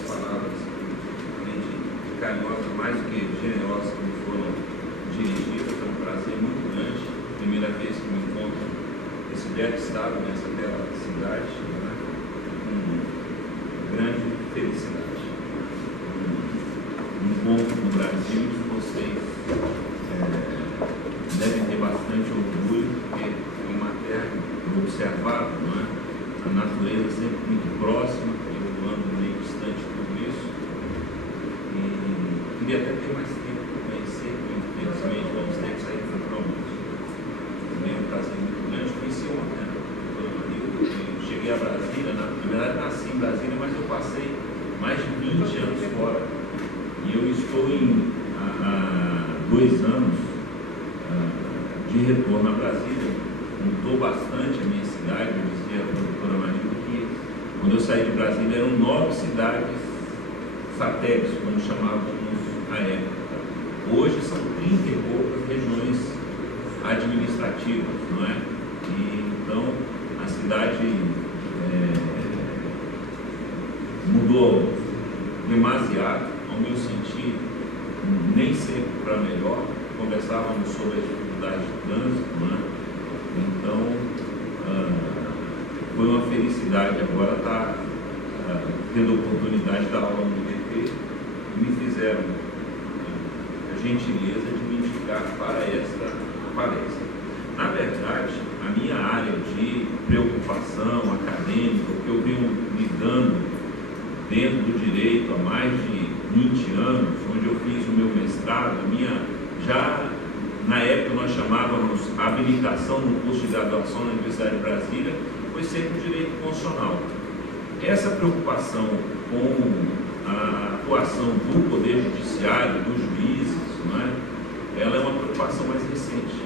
as palavras carinhosas, mais do que generosas, que me foram dirigidas. É um prazer muito grande, primeira vez que me encontro nesse belo estado, nessa bela cidade, né? Com grande felicidade. Um encontro no Brasil que vocês devem ter bastante orgulho, porque é uma terra observável, não é? A natureza sempre muito próxima, eu ando meio distante de tudo isso. E queria até ter mais tempo para conhecer, infelizmente vamos ter que sair naturalmente. Também é um prazer muito grande. Conheci ontem, né? Eu cheguei a Brasília, na verdade nasci em Brasília, mas eu passei mais de 20 anos fora. E eu estou há 2 anos de retorno a Brasília. Mudou bastante a minha cidade. Eu dizia a doutora Maria que quando eu saí de Brasília eram 9 cidades satélites, como chamávamos à época. Hoje são 30 e poucas regiões administrativas, não é? E, então a cidade mudou demasiado, ao meu sentir, nem sempre para melhor. Conversávamos sobre as dificuldades de trânsito, não é? Então, foi uma felicidade agora estar tendo a oportunidade de dar aula no IBT e me fizeram a gentileza de me indicar para esta palestra. Na verdade, a minha área de preocupação acadêmica, o que eu venho lidando dentro do direito há mais de 20 anos, onde eu fiz o meu mestrado, já na época nós chamávamos a habilitação no curso de graduação na Universidade de Brasília, foi sempre o direito constitucional. Essa preocupação com a atuação do Poder Judiciário, dos juízes, não é? Ela é uma preocupação mais recente.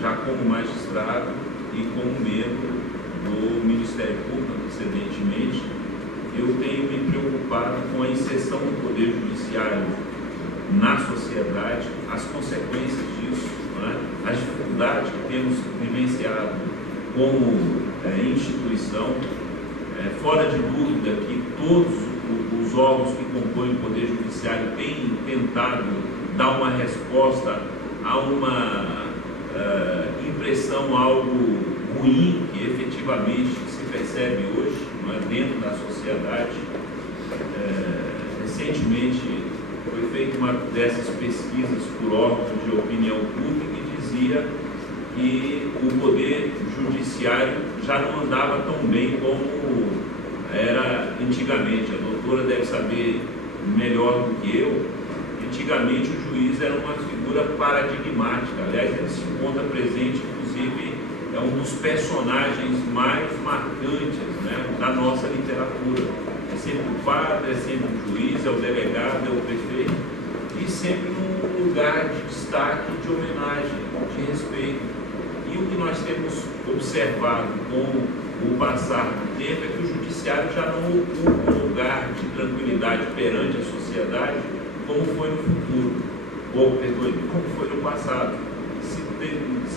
Já como magistrado e como membro do Ministério Público, precedentemente, eu tenho me preocupado com a inserção do Poder Judiciário na sociedade, as consequências disso, não é? As dificuldades que temos vivenciado como instituição. Fora de dúvida que todos os órgãos que compõem o Poder Judiciário têm tentado dar uma resposta a uma impressão algo ruim que efetivamente se percebe hoje, não é? Dentro da sociedade. Recentemente foi feita uma dessas pesquisas por órgãos de opinião pública que dizia que o Poder Judiciário já não andava tão bem como era antigamente. A doutora deve saber melhor do que eu. Antigamente o juiz era uma figura paradigmática. Aliás, ele se encontra presente, inclusive, é um dos personagens mais marcantes, né, da nossa literatura. É sempre o padre, é sempre o juiz, é o delegado, é o prefeito, e sempre num lugar de destaque, de homenagem, de respeito. E o que nós temos observado com o passar do tempo é que o judiciário já não ocupa um lugar de tranquilidade perante a sociedade como foi no futuro, ou, perdoe, como foi no passado. Se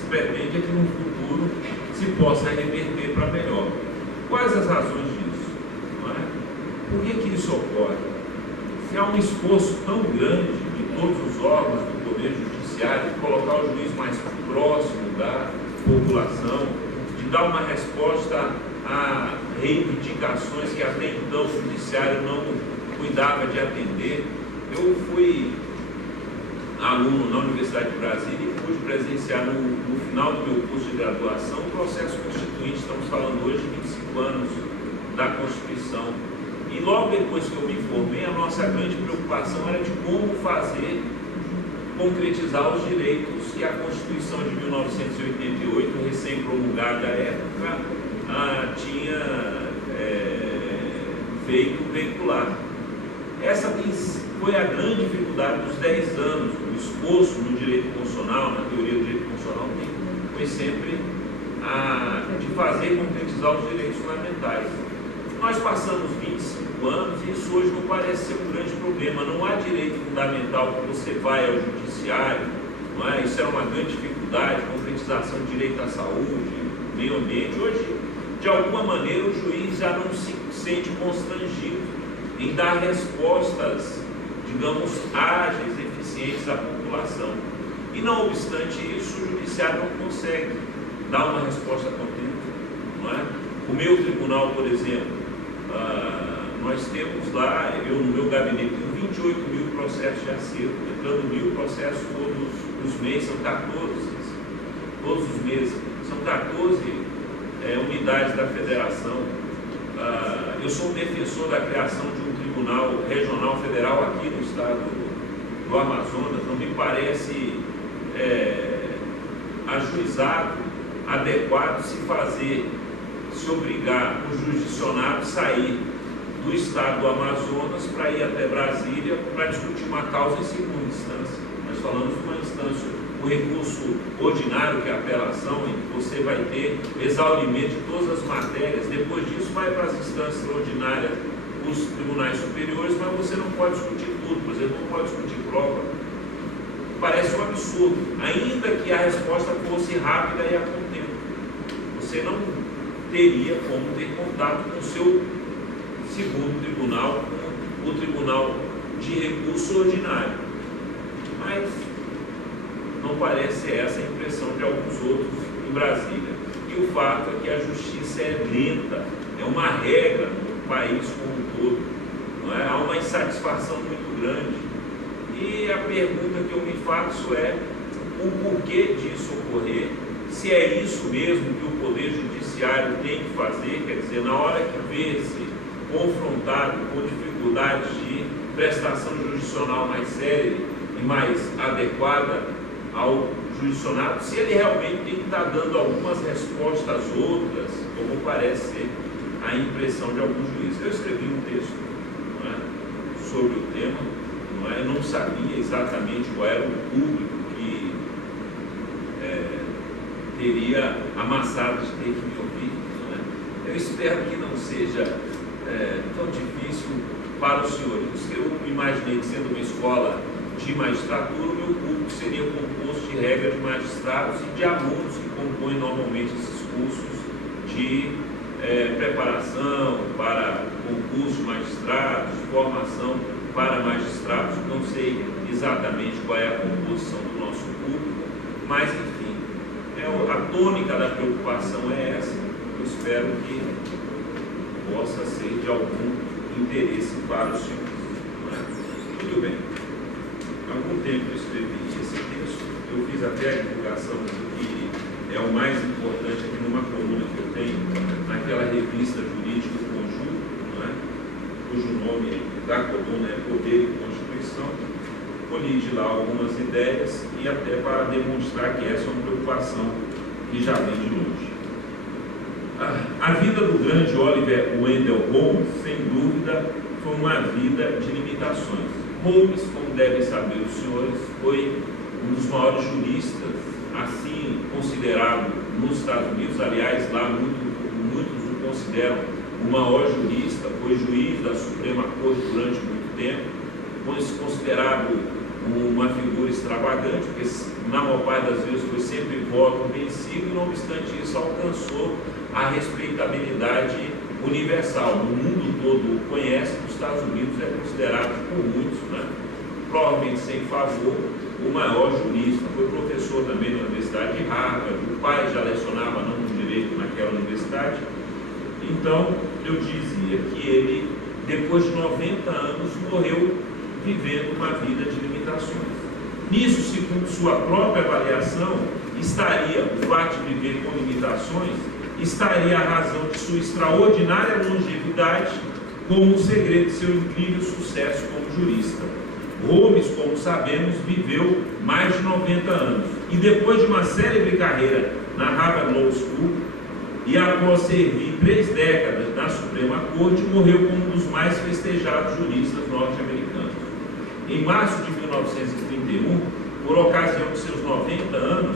pretende é que no futuro se possa reverter para melhor. Quais as razões disso? Não é? Por que isso ocorre? Se há um esforço tão grande de todos os órgãos do Poder Judiciário de colocar o juiz mais próximo da população, de dar uma resposta a reivindicações que até então o Judiciário não cuidava de atender. Eu fui aluno na Universidade de Brasília e pude presenciar no final do meu curso de graduação o processo constituinte. Estamos falando hoje de 25 anos da Constituição. E logo depois que eu me formei, a nossa grande preocupação era de como fazer concretizar os direitos que a Constituição de 1988, recém-promulgada à época, tinha feito veicular. Essa foi a grande dificuldade dos 10 anos. O esforço no direito constitucional, na teoria do direito constitucional, foi sempre de fazer concretizar os direitos fundamentais. Nós passamos 25 anos e isso hoje não parece ser um grande problema. Não há direito fundamental que você vai ao judiciário, não é? Isso era uma grande dificuldade, concretização de direito à saúde, meio ambiente. Hoje, de alguma maneira, o juiz já não se sente constrangido em dar respostas, digamos, ágeis, eficientes à população. E não obstante isso, o judiciário não consegue dar uma resposta contundente, não é? O meu tribunal, por exemplo, nós temos lá, eu no meu gabinete, tenho 28 mil processos de acerto, entrando 1.000 processos todos os meses, são 14, todos os meses, são 14 unidades da federação. Eu sou um defensor da criação de um tribunal regional federal aqui no estado do Amazonas. Não me parece ajuizado, adequado se obrigar o jurisdicionado a sair do estado do Amazonas para ir até Brasília para discutir uma causa em segunda instância. Nós falamos de uma instância, o recurso ordinário, que é a apelação, em que você vai ter exaurimento de todas as matérias. Depois disso vai para as instâncias ordinárias, os tribunais superiores, mas você não pode discutir tudo, por exemplo, não pode discutir prova. Parece um absurdo, ainda que a resposta fosse rápida e a contento. Você não teria como ter contato com o seu segundo tribunal, com o tribunal de recurso ordinário. Mas não parece essa a impressão de alguns outros em Brasília. E o fato é que a justiça é lenta, é uma regra no país como um todo. Não é? Há uma insatisfação muito grande. E a pergunta que eu me faço é o porquê disso ocorrer, se é isso mesmo que o Poder Judiciário tem que fazer, quer dizer, na hora que vê-se confrontado com dificuldades de prestação jurisdicional mais séria e mais adequada ao jurisdicionado, se ele realmente tem que estar dando algumas respostas outras, como parece ser a impressão de alguns juízes. Eu escrevi um texto, não é, sobre o tema, não é? Eu não sabia exatamente qual era o público que teria amassado de ter que me ouvir, não é? Eu espero que não seja tão difícil para os senhores. Eu imaginei que, sendo uma escola de magistratura, o meu público seria composto de regra de magistrados e de alunos que compõem normalmente esses cursos de preparação para concurso de magistrados, formação para magistrados. Não sei exatamente qual é a composição do nosso público, mas enfim, a tônica da preocupação é essa. Eu espero que possa ser de algum interesse para os senhores. Muito bem. Há algum tempo eu escrevi esse texto, eu fiz até a divulgação do que é o mais importante aqui numa coluna que eu tenho, naquela revista Jurídico Conjunto, não é? Cujo nome da coluna é Poder e Constituição. Colhi de lá algumas ideias e até para demonstrar que essa é uma preocupação que já vem de longe. A vida do grande Oliver Wendell Holmes, sem dúvida, foi uma vida de limitações. Holmes, como devem saber os senhores, foi um dos maiores juristas, assim considerado nos Estados Unidos. Aliás, lá muitos o consideram o maior jurista, foi juiz da Suprema Corte durante muito tempo, foi considerado uma figura extravagante, porque na maior parte das vezes foi sempre voto vencido, e não obstante isso alcançou a respeitabilidade universal. O mundo todo o conhece, nos Estados Unidos é considerado por muitos, né, provavelmente sem favor, o maior jurista. Foi professor também na Universidade de Harvard, o pai já lecionava não no direito naquela universidade. Então, eu dizia que ele, depois de 90 anos, morreu vivendo uma vida de limitações. Nisso, segundo sua própria avaliação, estaria o fato de viver com limitações, estaria a razão de sua extraordinária longevidade como o segredo de seu incrível sucesso como jurista. Holmes, como sabemos, viveu mais de 90 anos e depois de uma célebre carreira na Harvard Law School e após servir 3 décadas na Suprema Corte, morreu como um dos mais festejados juristas norte-americanos. Em março de 1931, por ocasião de seus 90 anos,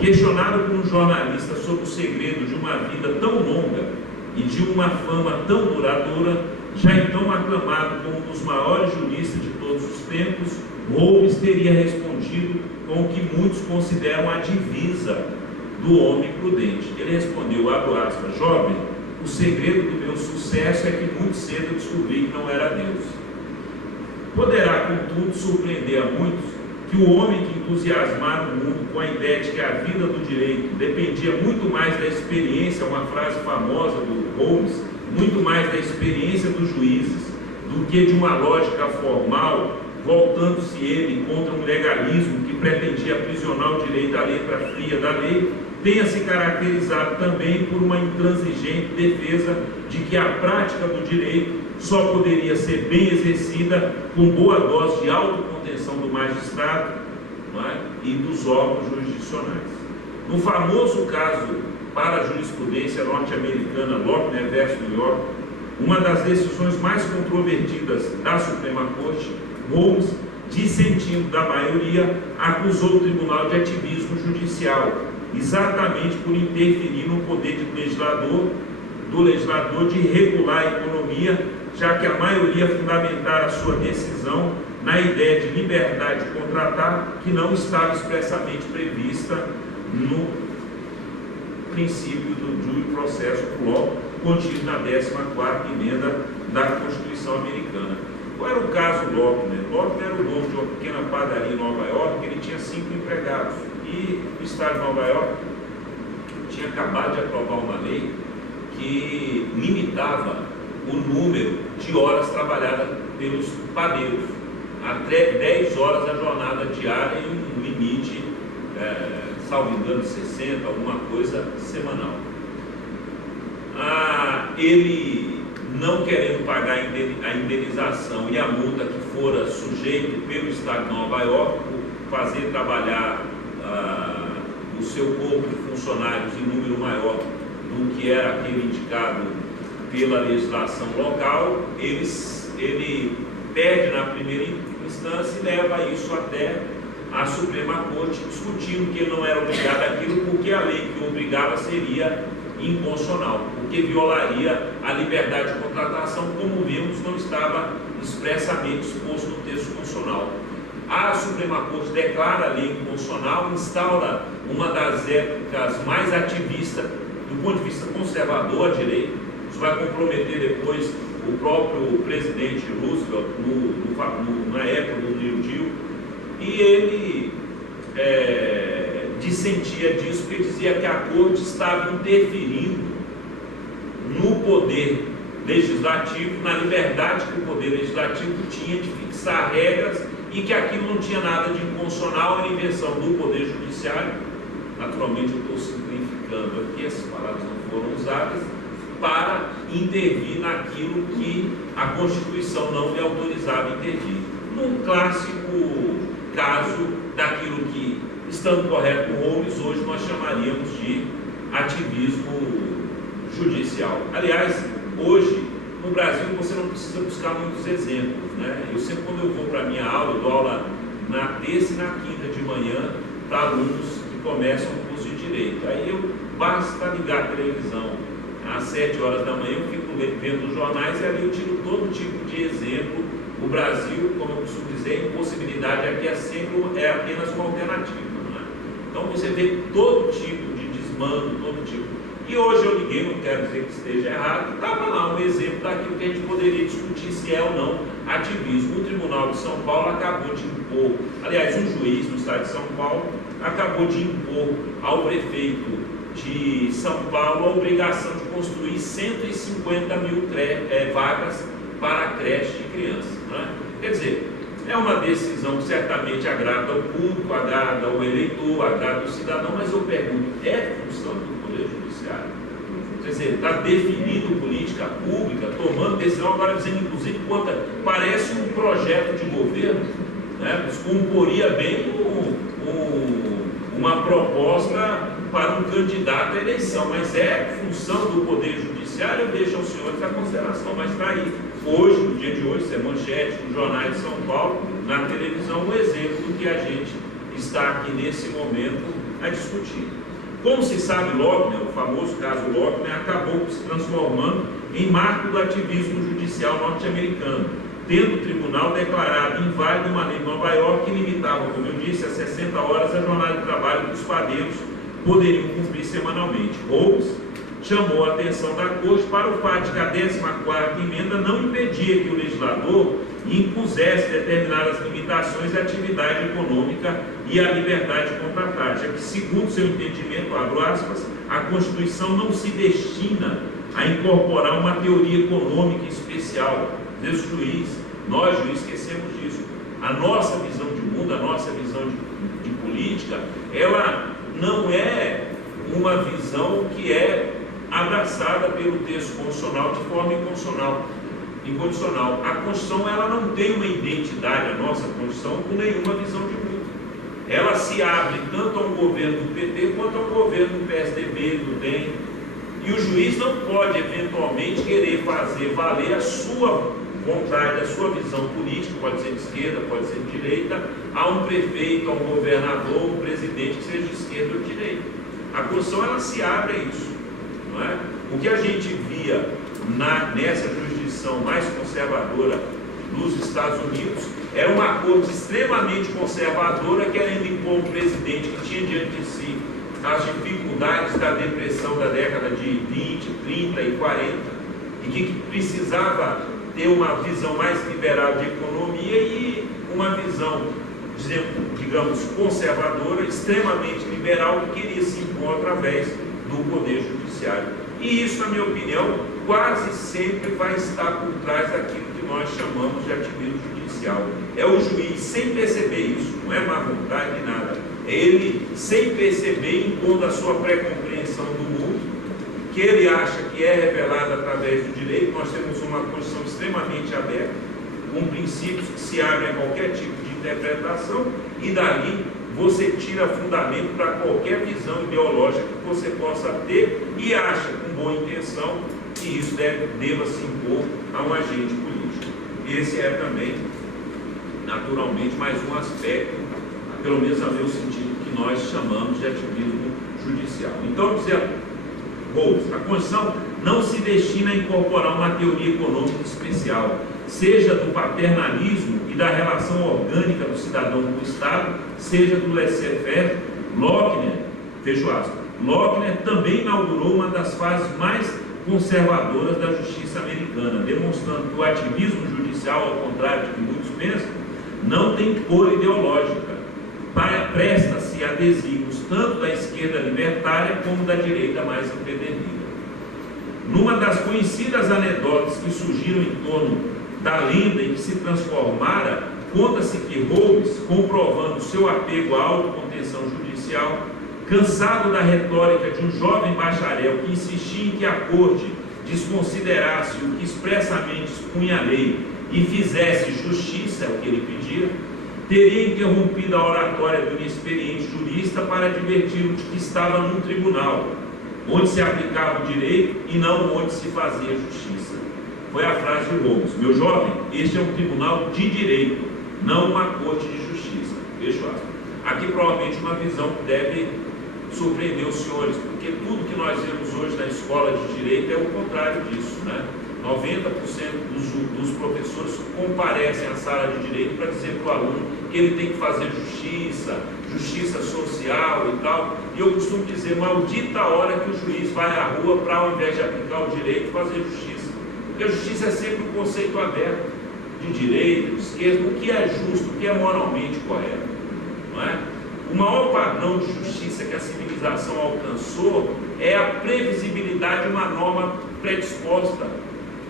questionado por um jornalista sobre o segredo de uma vida tão longa e de uma fama tão duradoura, já então aclamado como um dos maiores juristas de todos os tempos, Holmes teria respondido com o que muitos consideram a divisa do homem prudente. Ele respondeu, abro aspas, jovem, o segredo do meu sucesso é que muito cedo eu descobri que não era Deus. Poderá, contudo, surpreender a muitos que o homem que entusiasmara o mundo com a ideia de que a vida do direito dependia muito mais da experiência, uma frase famosa do Holmes, muito mais da experiência dos juízes do que de uma lógica formal, voltando-se ele contra um legalismo que pretendia aprisionar o direito à letra fria da lei, tenha se caracterizado também por uma intransigente defesa de que a prática do direito só poderia ser bem exercida com boa dose de autocontenção do magistrado, não é? E dos órgãos jurisdicionais. No famoso caso para a jurisprudência norte-americana, Lochner versus New York, uma das decisões mais controvertidas da Suprema Corte, Holmes, dissentindo da maioria, acusou o tribunal de ativismo judicial, exatamente por interferir no poder do legislador de regular a economia, já que a maioria fundamentara a sua decisão na ideia de liberdade de contratar, que não estava expressamente prevista no princípio do due process of law, contido na 14ª emenda da Constituição americana. Qual era o caso Lochner? Lochner era o dono de uma pequena padaria em Nova York, ele tinha 5 empregados, e o Estado de Nova York tinha acabado de aprovar uma lei que limitava o número de horas trabalhadas pelos padeiros, até 10 horas a jornada diária e um limite, salvo engano, 60, alguma coisa semanal. Ele, não querendo pagar a indenização e a multa que fora sujeito pelo Estado de Nova York, por fazer trabalhar o seu corpo de funcionários em número maior do que era aquele indicado pela legislação local, ele perde na primeira instância e leva isso até a Suprema Corte, discutindo que ele não era obrigado àquilo porque a lei que o obrigava seria inconstitucional, porque violaria a liberdade de contratação, como vimos, não estava expressamente exposto no texto constitucional. A Suprema Corte declara a lei inconstitucional, instaura uma das épocas mais ativistas do ponto de vista conservador a direito. Isso vai comprometer depois o próprio presidente Roosevelt na época do New Deal, e ele dissentia disso porque dizia que a Corte estava interferindo no poder legislativo, na liberdade que o poder legislativo tinha de fixar regras, e que aquilo não tinha nada de inconstitucional, era invenção do poder judiciário. Naturalmente eu estou simplificando aqui, essas palavras não foram usadas, para intervir naquilo que a Constituição não lhe autorizava a intervir. Num clássico caso daquilo que, estando correto com Holmes, hoje nós chamaríamos de ativismo judicial. Aliás, hoje, no Brasil, você não precisa buscar muitos exemplos, né? Eu sempre, quando eu vou para a minha aula, eu dou aula na terça e na quinta de manhã para alunos que começam o curso de Direito. Aí basta ligar a televisão às 7 horas da manhã, eu fico vendo os jornais e ali eu tiro todo tipo de exemplo. O Brasil, como eu costumo dizer, impossibilidade aqui é apenas uma alternativa, não é? Então você vê todo tipo de desmando, todo tipo. E hoje eu liguei, não quero dizer que esteja errado, estava lá um exemplo daquilo que a gente poderia discutir se é ou não ativismo. O Tribunal de São Paulo acabou de impor, aliás, um juiz do Estado de São Paulo acabou de impor ao prefeito de São Paulo a obrigação de construir 150 mil vagas para a creche de crianças, né? Quer dizer, é uma decisão que certamente agrada ao público, agrada ao eleitor, agrada ao cidadão, mas eu pergunto, é função do Poder Judiciário? Quer dizer, está definindo política pública, tomando decisão, agora dizendo, inclusive, quanto parece um projeto de governo, né? Comporia bem uma proposta para um candidato à eleição, mas é função do Poder Judiciário. Eu deixo aos senhores a consideração, mas está aí. Hoje, no dia de hoje, isso é manchete dos jornais de São Paulo, na televisão, um exemplo do que a gente está aqui nesse momento a discutir. Como se sabe, Lochner, o famoso caso Lochner, acabou se transformando em marco do ativismo judicial norte-americano, tendo o tribunal declarado inválida uma lei de Nova York que limitava, como eu disse, a 60 horas a jornada de trabalho que os padeiros poderiam cumprir semanalmente. Holmes chamou a atenção da Corte para o fato de que a 14ª emenda não impedia que o legislador impusesse determinadas limitações à atividade econômica e à liberdade de contratar, já que, segundo seu entendimento, abro aspas, a Constituição não se destina a incorporar uma teoria econômica especial. Nós juízes esquecemos disso. A nossa visão de mundo, a nossa visão de política, ela não é uma visão que é abraçada pelo texto constitucional de forma incondicional. A Constituição, ela não tem uma identidade, a nossa Constituição, com nenhuma visão de mundo. Ela se abre tanto ao governo do PT quanto ao governo do PSDB, do DEM. E o juiz não pode, eventualmente, querer fazer valer a sua vontade, a sua visão política, pode ser de esquerda, pode ser de direita, a um prefeito, a um governador, um presidente que seja de esquerda ou de direita. A Constituição, ela se abre a isso, não é? O que a gente via nessa jurisdição mais conservadora nos Estados Unidos era uma corte extremamente conservadora, querendo impor um presidente que tinha diante de si as dificuldades da depressão da década de 20, 30 e 40, e que precisava ter uma visão mais liberal de economia e uma visão, digamos, conservadora, extremamente liberal, que queria se impor através do Poder Judiciário. E isso, na minha opinião, quase sempre vai estar por trás daquilo que nós chamamos de ativismo judicial. É o juiz, sem perceber isso, não é má vontade nem nada, é ele, sem perceber, impondo a sua pré-compreensão do mundo, que ele acha que é revelada através do direito. Nós temos uma Constituição extremamente aberta, com princípios que se abrem a qualquer tipo de interpretação, e dali você tira fundamento para qualquer visão ideológica que você possa ter e acha, com boa intenção, que isso deva se impor a um agente político. Esse é também, naturalmente, mais um aspecto, pelo menos a meu sentido, que nós chamamos de ativismo judicial. Então, dizia Rouves, a Constituição não se destina a incorporar uma teoria econômica especial, seja do paternalismo e da relação orgânica do cidadão com o Estado, seja do laissez-faire. Lochner também inaugurou uma das fases mais conservadoras da justiça americana, demonstrando que o ativismo judicial, ao contrário do que muitos pensam, não tem cor ideológica, presta-se a desígnios tanto da esquerda libertária como da direita mais empedernida. Numa das conhecidas anedotas que surgiram em torno da lenda em que se transformara, conta-se que Rouves, comprovando seu apego à autocontenção judicial, cansado da retórica de um jovem bacharel que insistia em que a corte desconsiderasse o que expressamente expunha a lei e fizesse justiça, o que ele pedia, teria interrompido a oratória do inexperiente jurista para adverti-lo de que estava num tribunal, onde se aplicava o direito e não onde se fazia justiça. Foi a frase de Rouves: meu jovem, este é um tribunal de direito, não uma corte de justiça. Fecho aspas. Aqui provavelmente uma visão que deve surpreender os senhores, porque tudo que nós vemos hoje na escola de direito é o contrário disso, né? 90% dos professores comparecem à sala de direito para dizer para o aluno que ele tem que fazer justiça social e tal. E eu costumo dizer, maldita a hora que o juiz vai à rua para, ao invés de aplicar o direito, fazer justiça. Porque a justiça é sempre um conceito aberto, de direita, de esquerda, o que é justo, o que é moralmente correto, não é? O maior padrão de justiça que a civilização alcançou é a previsibilidade de uma norma predisposta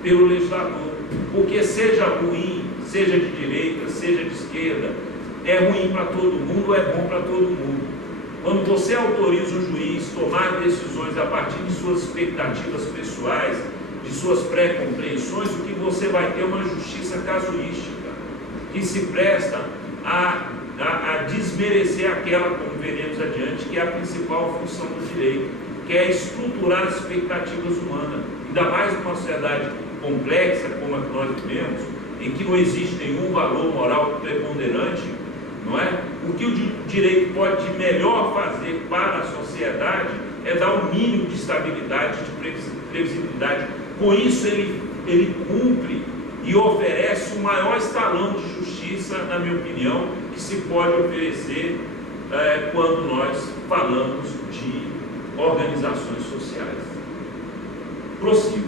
pelo legislador. Porque seja ruim, seja de direita, seja de esquerda, é ruim para todo mundo ou é bom para todo mundo. Quando você autoriza o juiz a tomar decisões a partir de suas expectativas pessoais, de suas pré-compreensões, o que você vai ter é uma justiça casuística, que se presta a desmerecer aquela, como veremos adiante, que é a principal função do direito, que é estruturar as expectativas humanas. Ainda mais numa sociedade complexa como a que nós vivemos, em que não existe nenhum valor moral preponderante, não é? O que o direito pode melhor fazer para a sociedade é dar um mínimo de estabilidade, de previsibilidade. Com isso ele cumpre e oferece o maior estalão de justiça, na minha opinião, que se pode oferecer quando nós falamos de organizações sociais. Prossigo.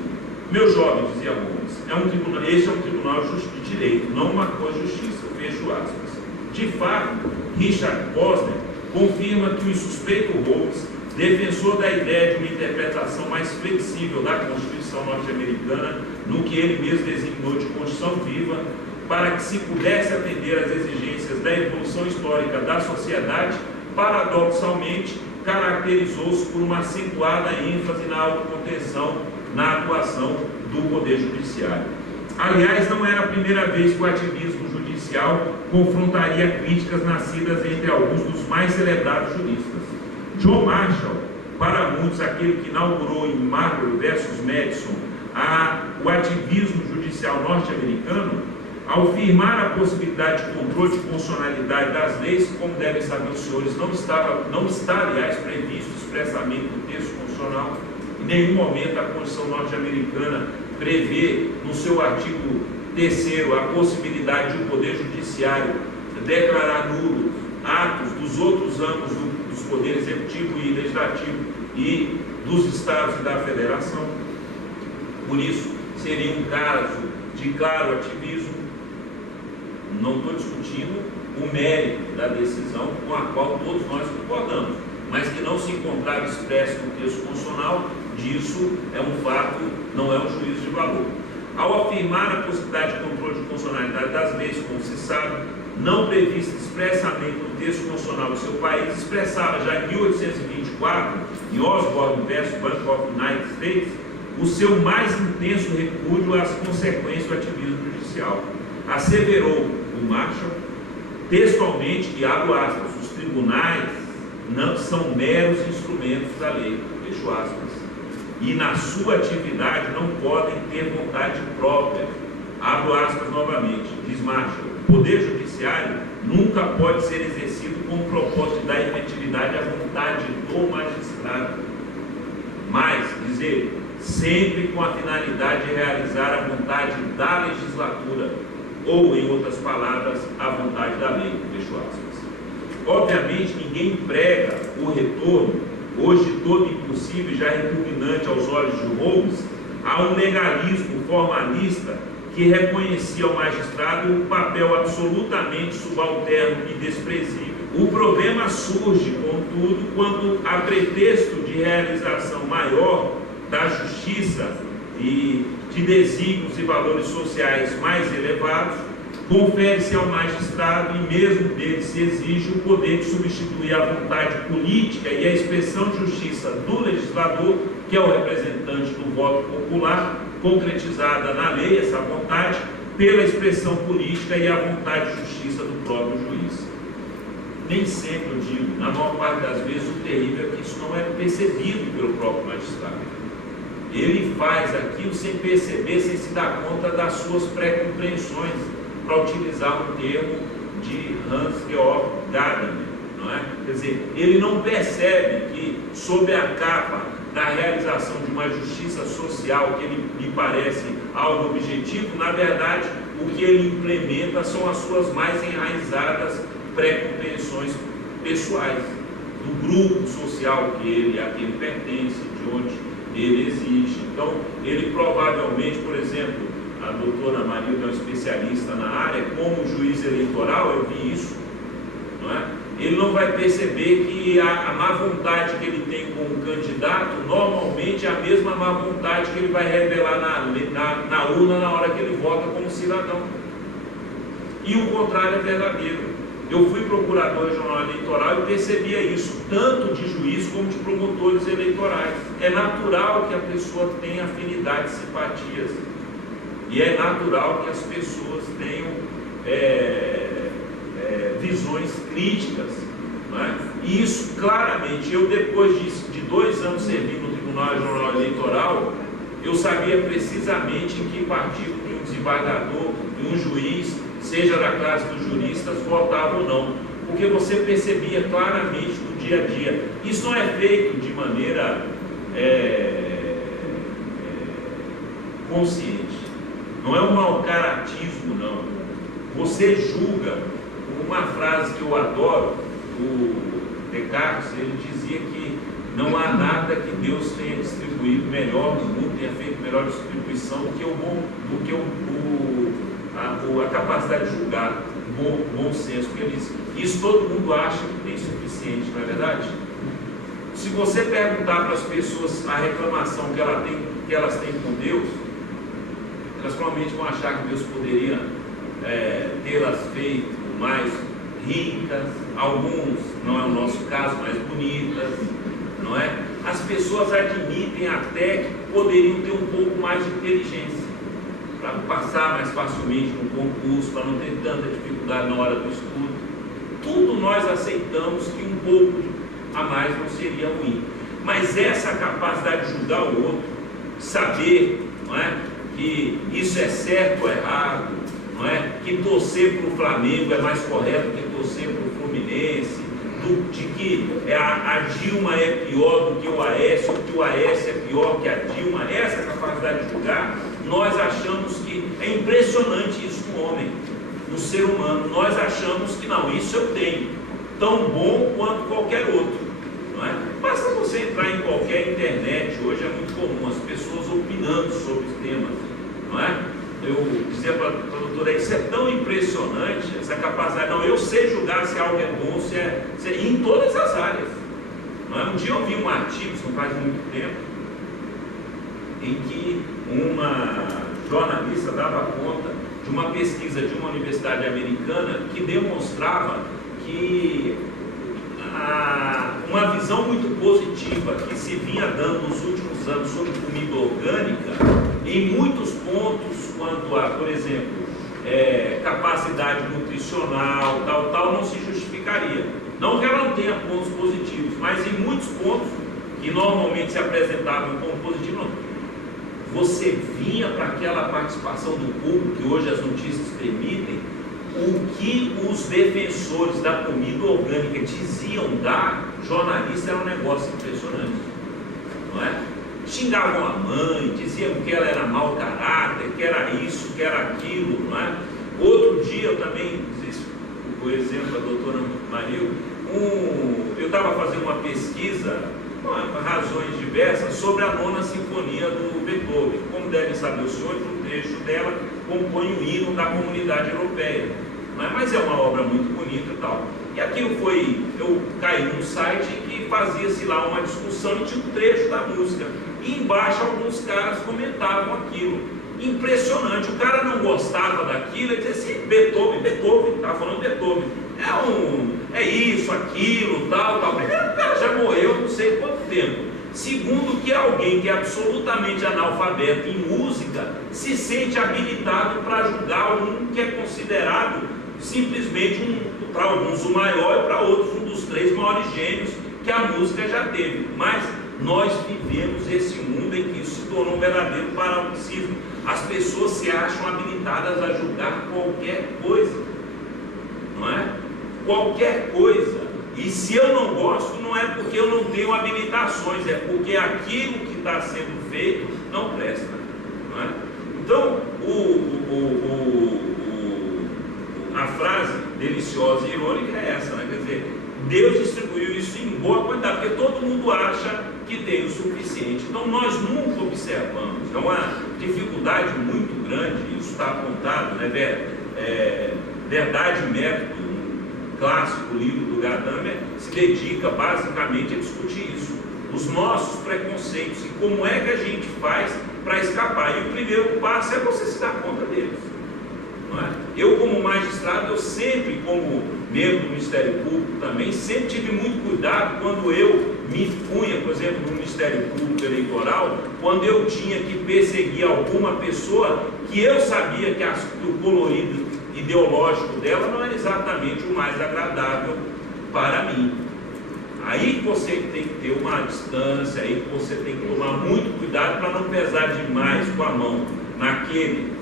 Meu jovem, dizia Holmes, este é um tribunal de direito, não uma coisa de justiça. Fecho aspas. De fato, Richard Posner confirma que o suspeito Holmes, defensor da ideia de uma interpretação mais flexível da Constituição norte-americana, no que ele mesmo designou de Constituição viva, para que se pudesse atender às exigências da evolução histórica da sociedade, paradoxalmente, caracterizou-se por uma acentuada ênfase na autocontenção na atuação do Poder Judiciário. Aliás, não era a primeira vez que o ativismo judicial confrontaria críticas nascidas entre alguns dos mais celebrados juristas. John Marshall, para muitos aquele que inaugurou em Marbury versus Madison o ativismo judicial norte-americano, ao firmar a possibilidade de controle de constitucionalidade das leis, como devem saber os senhores, não está, aliás, previsto expressamente no texto constitucional. Em nenhum momento a Constituição norte-americana prevê, no seu artigo 3º, a possibilidade de o Poder Judiciário declarar nulos atos dos outros âmbitos dos poderes executivo e legislativo e dos estados e da federação. Por isso, seria um caso de claro ativismo. Não estou discutindo o mérito da decisão com a qual todos nós concordamos, mas que não se encontrava expresso no texto constitucional, disso é um fato, não é um juízo de valor. Ao afirmar a possibilidade de controle de constitucionalidade das leis, como se sabe, não prevista expressamente no texto constitucional do seu país, expressava já em 1824, em Osborne vs. Bank of United States, o seu mais intenso repúdio às consequências do ativismo judicial. Asseverou o Marshall textualmente que, abro aspas, os tribunais não são meros instrumentos da lei, fecho aspas, e na sua atividade não podem ter vontade própria, abro aspas novamente, diz Marshall, o Poder Judiciário nunca pode ser exercido com o propósito de dar efetividade à vontade do magistrado, mas, diz ele, sempre com a finalidade de realizar a vontade da legislatura, ou, em outras palavras, a vontade da lei, fecho aspas. Obviamente, ninguém prega o retorno, hoje todo impossível e já repugnante aos olhos de Holmes, a um legalismo formalista que reconhecia ao magistrado um papel absolutamente subalterno e desprezível. O problema surge, contudo, quando, a pretexto de realização maior da justiça e de desígnios e valores sociais mais elevados, confere-se ao magistrado, e mesmo dele se exige, o poder de substituir a vontade política e a expressão de justiça do legislador, que é o representante do voto popular, concretizada na lei, essa vontade, pela expressão política e a vontade de justiça do próprio juiz. Nem sempre, eu digo, na maior parte das vezes, o terrível é que isso não é percebido pelo próprio magistrado. Ele faz aquilo sem perceber, sem se dar conta das suas pré-compreensões, para utilizar um termo de Hans-Georg Gadamer, não é? Quer dizer, ele não percebe que, sob a capa da realização de uma justiça social, que ele me parece algo objetivo, na verdade, o que ele implementa são as suas mais enraizadas pré-compreensões pessoais, do grupo social a que ele pertence, de onde ele exige. Então, ele provavelmente, por exemplo, a doutora Marilda é uma especialista na área, como juiz eleitoral, eu vi isso, não é? Ele não vai perceber que a má vontade que ele tem com o candidato, normalmente é a mesma má vontade que ele vai revelar na urna na hora que ele vota como cidadão. E o contrário é verdadeiro. Eu fui procurador regional eleitoral e percebia isso, tanto de juiz como de promotores eleitorais. É natural que a pessoa tenha afinidades, simpatias, e é natural que as pessoas tenham visões críticas, não é? E isso, claramente, eu depois de 2 anos servindo no Tribunal Regional Eleitoral, eu sabia precisamente em que partido que um desembargador e um juiz, seja da classe dos juristas, votavam ou não, porque você percebia claramente no dia a dia. Isso não é feito de maneira consciente, não é um mau-caratismo, não. Você julga. Uma frase que eu adoro, o Descartes, ele dizia que Não há nada que Deus tenha distribuído melhor no mundo, tenha feito melhor distribuição do que a capacidade de julgar, bom senso. Porque ele diz, isso todo mundo acha que tem suficiente, não é verdade? Se você perguntar para as pessoas a reclamação que elas têm com Deus, elas provavelmente vão achar que Deus poderia tê-las feito mais ricas, alguns, não é o nosso caso, mais bonitas, não é? As pessoas admitem até que poderiam ter um pouco mais de inteligência para passar mais facilmente no concurso, para não ter tanta dificuldade na hora do estudo. Tudo nós aceitamos que um pouco a mais não seria ruim, mas essa capacidade de julgar o outro, saber, não é, que isso é certo ou errado, não é, que torcer para o Flamengo é mais correto que torcer para o Fluminense, de que a Dilma é pior do que o Aécio, ou que o Aécio é pior que a Dilma, essa capacidade de julgar, nós achamos que é impressionante isso no homem, no ser humano. Nós achamos que não, isso eu tenho, tão bom quanto qualquer outro, não é? Basta você entrar em qualquer internet, hoje é muito comum as pessoas opinando sobre os temas, não é? Eu dizia para a doutora, isso é tão impressionante, essa capacidade, não, eu sei julgar se algo é bom, se é em todas as áreas, não é? Um dia eu vi um artigo, isso não faz muito tempo, em que uma jornalista dava conta de uma pesquisa de uma universidade americana que demonstrava que uma visão muito positiva que se vinha dando nos últimos anos sobre comida orgânica, em muitos pontos, quanto a, por exemplo, capacidade nutricional, tal, não se justificaria. Não que ela não tenha pontos positivos, mas em muitos pontos que normalmente se apresentavam como positivos, não. Você vinha para aquela participação do público, que hoje as notícias permitem, o que os defensores da comida orgânica diziam da jornalista era um negócio impressionante, não é? Xingavam a mãe, diziam que ela era mau caráter, que era isso, que era aquilo, não é? Outro dia eu também, por exemplo, a doutora Maril, eu estava fazendo uma pesquisa, por razões diversas, sobre a 9ª Sinfonia do Beethoven. Como devem saber os senhores, um trecho dela compõe o hino da comunidade europeia, mas é uma obra muito bonita e tal. E aquilo foi, eu caí num site que fazia-se lá uma discussão e tinha um trecho da música, e embaixo alguns caras comentavam aquilo, impressionante. O cara não gostava daquilo, ele dizia assim, Beethoven, estava falando Beethoven, é isso, aquilo, tal. Primeiro, o cara já morreu não sei quanto tempo. Segundo, que alguém que é absolutamente analfabeto em música se sente habilitado para julgar um que é considerado simplesmente, para alguns o maior e para outros um dos 3 maiores gênios que a música já teve. Mas nós vivemos esse mundo em que isso se tornou um verdadeiro paroxismo. As pessoas se acham habilitadas a julgar qualquer coisa, não é? Qualquer coisa. E se eu não gosto, não é porque eu não tenho habilitações, é porque aquilo que está sendo feito não presta, não é? Então, a frase deliciosa e irônica é essa, né? Quer dizer, Deus distribuiu isso em boa quantidade, porque todo mundo acha que tem o suficiente. Então nós nunca observamos, é uma dificuldade muito grande, isso está apontado, né? Verdade e Método, um clássico livro do Gadamer, se dedica basicamente a discutir isso, os nossos preconceitos e como é que a gente faz para escapar. E o primeiro passo é você se dar conta deles, não é? Eu, como magistrado, eu sempre, como membro do Ministério Público também, sempre tive muito cuidado quando eu me punha, por exemplo, no Ministério Público Eleitoral, quando eu tinha que perseguir alguma pessoa que eu sabia que o colorido ideológico dela não era exatamente o mais agradável para mim. Aí você tem que ter uma distância, aí você tem que tomar muito cuidado para não pesar demais com a mão naquele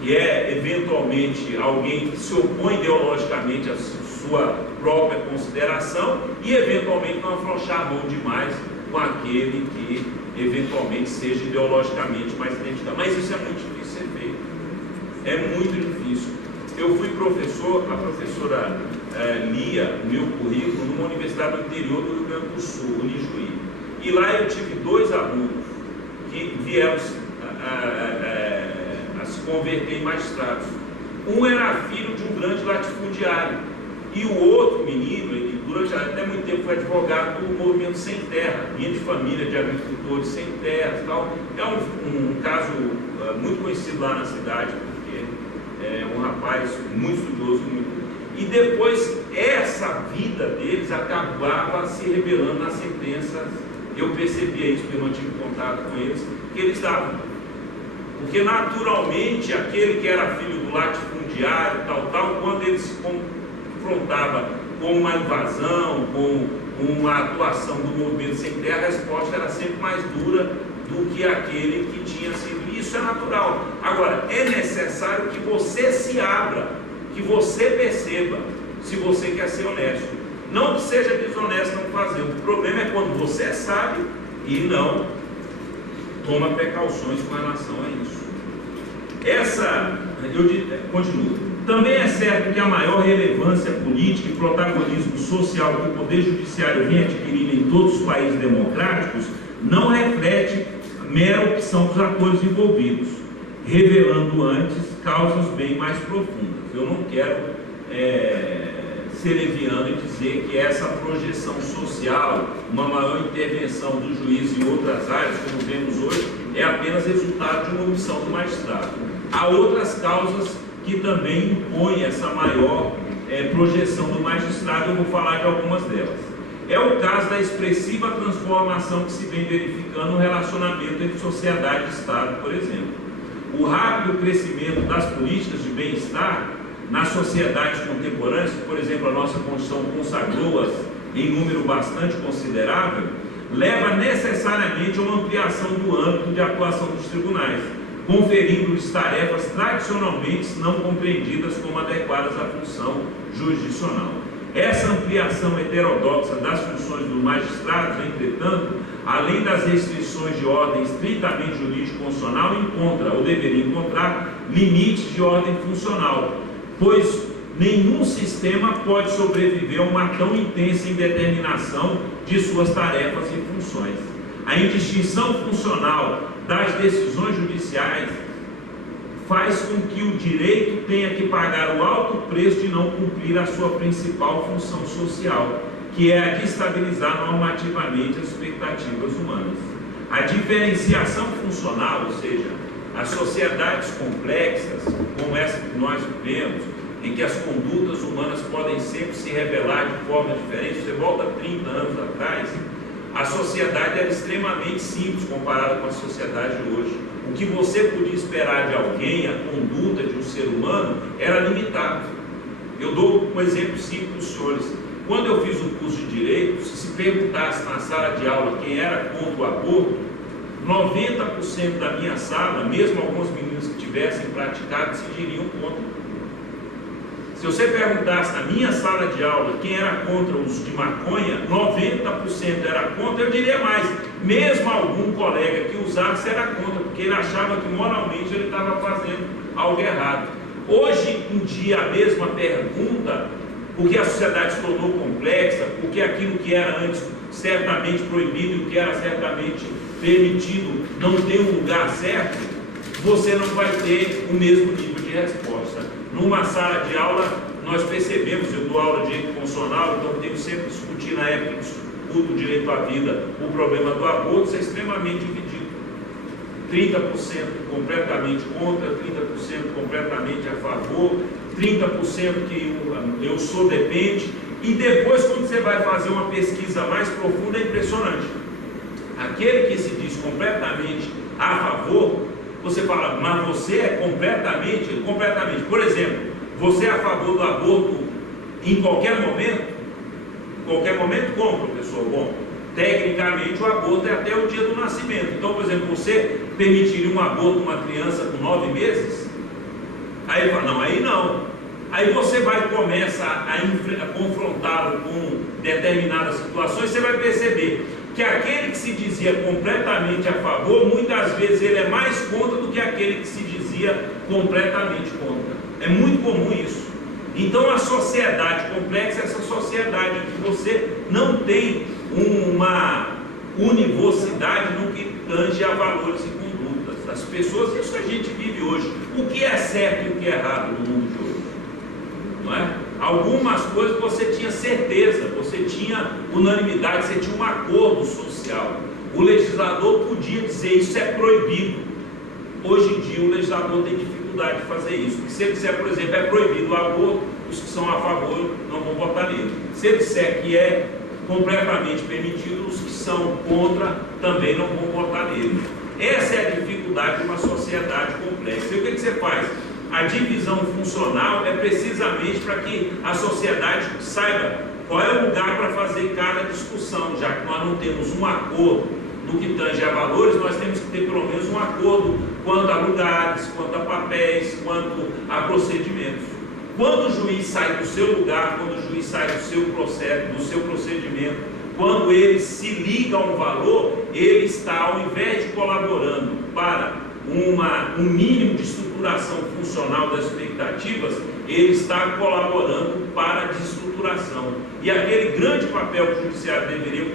que é eventualmente alguém que se opõe ideologicamente à sua própria consideração e eventualmente não afrouxar a mão demais com aquele que eventualmente seja ideologicamente mais identificado. Mas isso é muito difícil ser feito, é muito difícil. Eu fui professor, a professora lia meu currículo numa universidade do interior do Rio Grande do Sul, Unijuí. E lá eu tive 2 alunos que vieram a se converter em magistrados. Um era filho de um grande latifundiário, e o outro menino, ele durante até muito tempo foi advogado do movimento Sem Terra, vinha de família de agricultores sem terra e tal. É um caso muito conhecido lá na cidade, porque é um rapaz muito estudioso, e depois essa vida deles acabava se revelando nas sentenças. Eu percebia isso, porque eu não tive contato com eles, que eles davam. Porque naturalmente aquele que era filho do latifundiário, tal, quando ele se confrontava com uma invasão, com uma atuação do movimento Sem Terra, a resposta era sempre mais dura do que aquele que tinha sido. Isso é natural. Agora, é necessário que você se abra, que você perceba, se você quer ser honesto. Não que seja desonesto não fazer. O problema é quando você sabe e não toma precauções com relação a isso. Continuo. Também é certo que a maior relevância política e protagonismo social que o Poder Judiciário vem adquirindo em todos os países democráticos não reflete mera opção dos atores envolvidos, revelando antes causas bem mais profundas. Eu não quero ser leviano e dizer que essa projeção social, uma maior intervenção do juiz em outras áreas, como vemos hoje, é apenas resultado de uma omissão do magistrado. Há outras causas que também impõem essa maior projeção do magistrado. Eu vou falar de algumas delas. É o caso da expressiva transformação que se vem verificando no relacionamento entre sociedade e Estado, por exemplo. O rápido crescimento das políticas de bem-estar nas sociedades contemporâneas, que, por exemplo, a nossa Constituição consagrou-as em número bastante considerável, leva necessariamente a uma ampliação do âmbito de atuação dos tribunais, conferindo-lhes tarefas tradicionalmente não compreendidas como adequadas à função jurisdicional. Essa ampliação heterodoxa das funções dos magistrados, entretanto, além das restrições de ordem estritamente jurídico-constitucional, encontra, ou deveria encontrar, limites de ordem funcional, pois nenhum sistema pode sobreviver a uma tão intensa indeterminação de suas tarefas e funções. A indistinção funcional das decisões judiciais faz com que o direito tenha que pagar o alto preço de não cumprir a sua principal função social, que é a de estabilizar normativamente as expectativas humanas. A diferenciação funcional, ou seja, as sociedades complexas, como essa que nós vivemos, em que as condutas humanas podem sempre se revelar de forma diferente. Você volta 30 anos atrás, a sociedade era extremamente simples comparada com a sociedade de hoje. O que você podia esperar de alguém, a conduta de um ser humano, era limitado. Eu dou um exemplo simples para os senhores. Quando eu fiz o curso de Direito, se perguntasse na sala de aula quem era contra o aborto, 90% da minha sala, mesmo alguns meninos que tivessem praticado, se diriam contra. Se você perguntasse na minha sala de aula quem era contra o uso de maconha, 90% era contra. Eu diria mais, mesmo algum colega que usasse era contra, porque ele achava que moralmente ele estava fazendo algo errado. Hoje em dia a mesma pergunta, porque a sociedade se tornou complexa, porque aquilo que era antes certamente proibido e o que era certamente permitido não tem um lugar certo, você não vai ter o mesmo nível de resposta. Numa sala de aula, nós percebemos, eu dou aula de direito constitucional, então tenho sempre discutir na época do direito à vida o problema do aborto, isso é extremamente dividido. 30% completamente contra, 30% completamente a favor, 30% que eu sou depende, e depois quando você vai fazer uma pesquisa mais profunda é impressionante. Aquele que se diz completamente a favor, você fala, mas você é completamente. Por exemplo, você é a favor do aborto em qualquer momento? Em qualquer momento, como, professor? Bom, tecnicamente o aborto é até o dia do nascimento. Então, por exemplo, você permitiria um aborto de uma criança com 9 meses? Aí ele fala, não, aí não. Aí você vai começa a confrontá-lo com determinadas situações, você vai perceber que aquele que se dizia completamente a favor, muitas vezes ele é mais contra do que aquele que se dizia completamente contra. É muito comum isso. Então a sociedade complexa é essa sociedade em que você não tem univocidade no que tange a valores e condutas das pessoas. Isso que a gente vive hoje. O que é certo e o que é errado no mundo de hoje? Não é? Algumas coisas você tinha certeza, você tinha unanimidade, você tinha um acordo social. O legislador podia dizer isso é proibido. Hoje em dia o legislador tem dificuldade de fazer isso. Porque se ele disser, por exemplo, é proibido o aborto, os que são a favor não vão votar nele. Se ele disser que é completamente permitido, os que são contra também não vão votar nele. Essa é a dificuldade de uma sociedade complexa. E o que você faz? A divisão funcional é precisamente para que a sociedade saiba qual é o lugar para fazer cada discussão, já que nós não temos um acordo no que tange a valores, nós temos que ter pelo menos um acordo quanto a lugares, quanto a papéis, quanto a procedimentos. Quando o juiz sai do seu lugar, quando o juiz sai do seu processo, do seu procedimento, quando ele se liga a um valor, ele está, ao invés de colaborando para um mínimo de estruturação funcional das expectativas, ele está colaborando para a desestruturação. E aquele grande papel que o judiciário deveria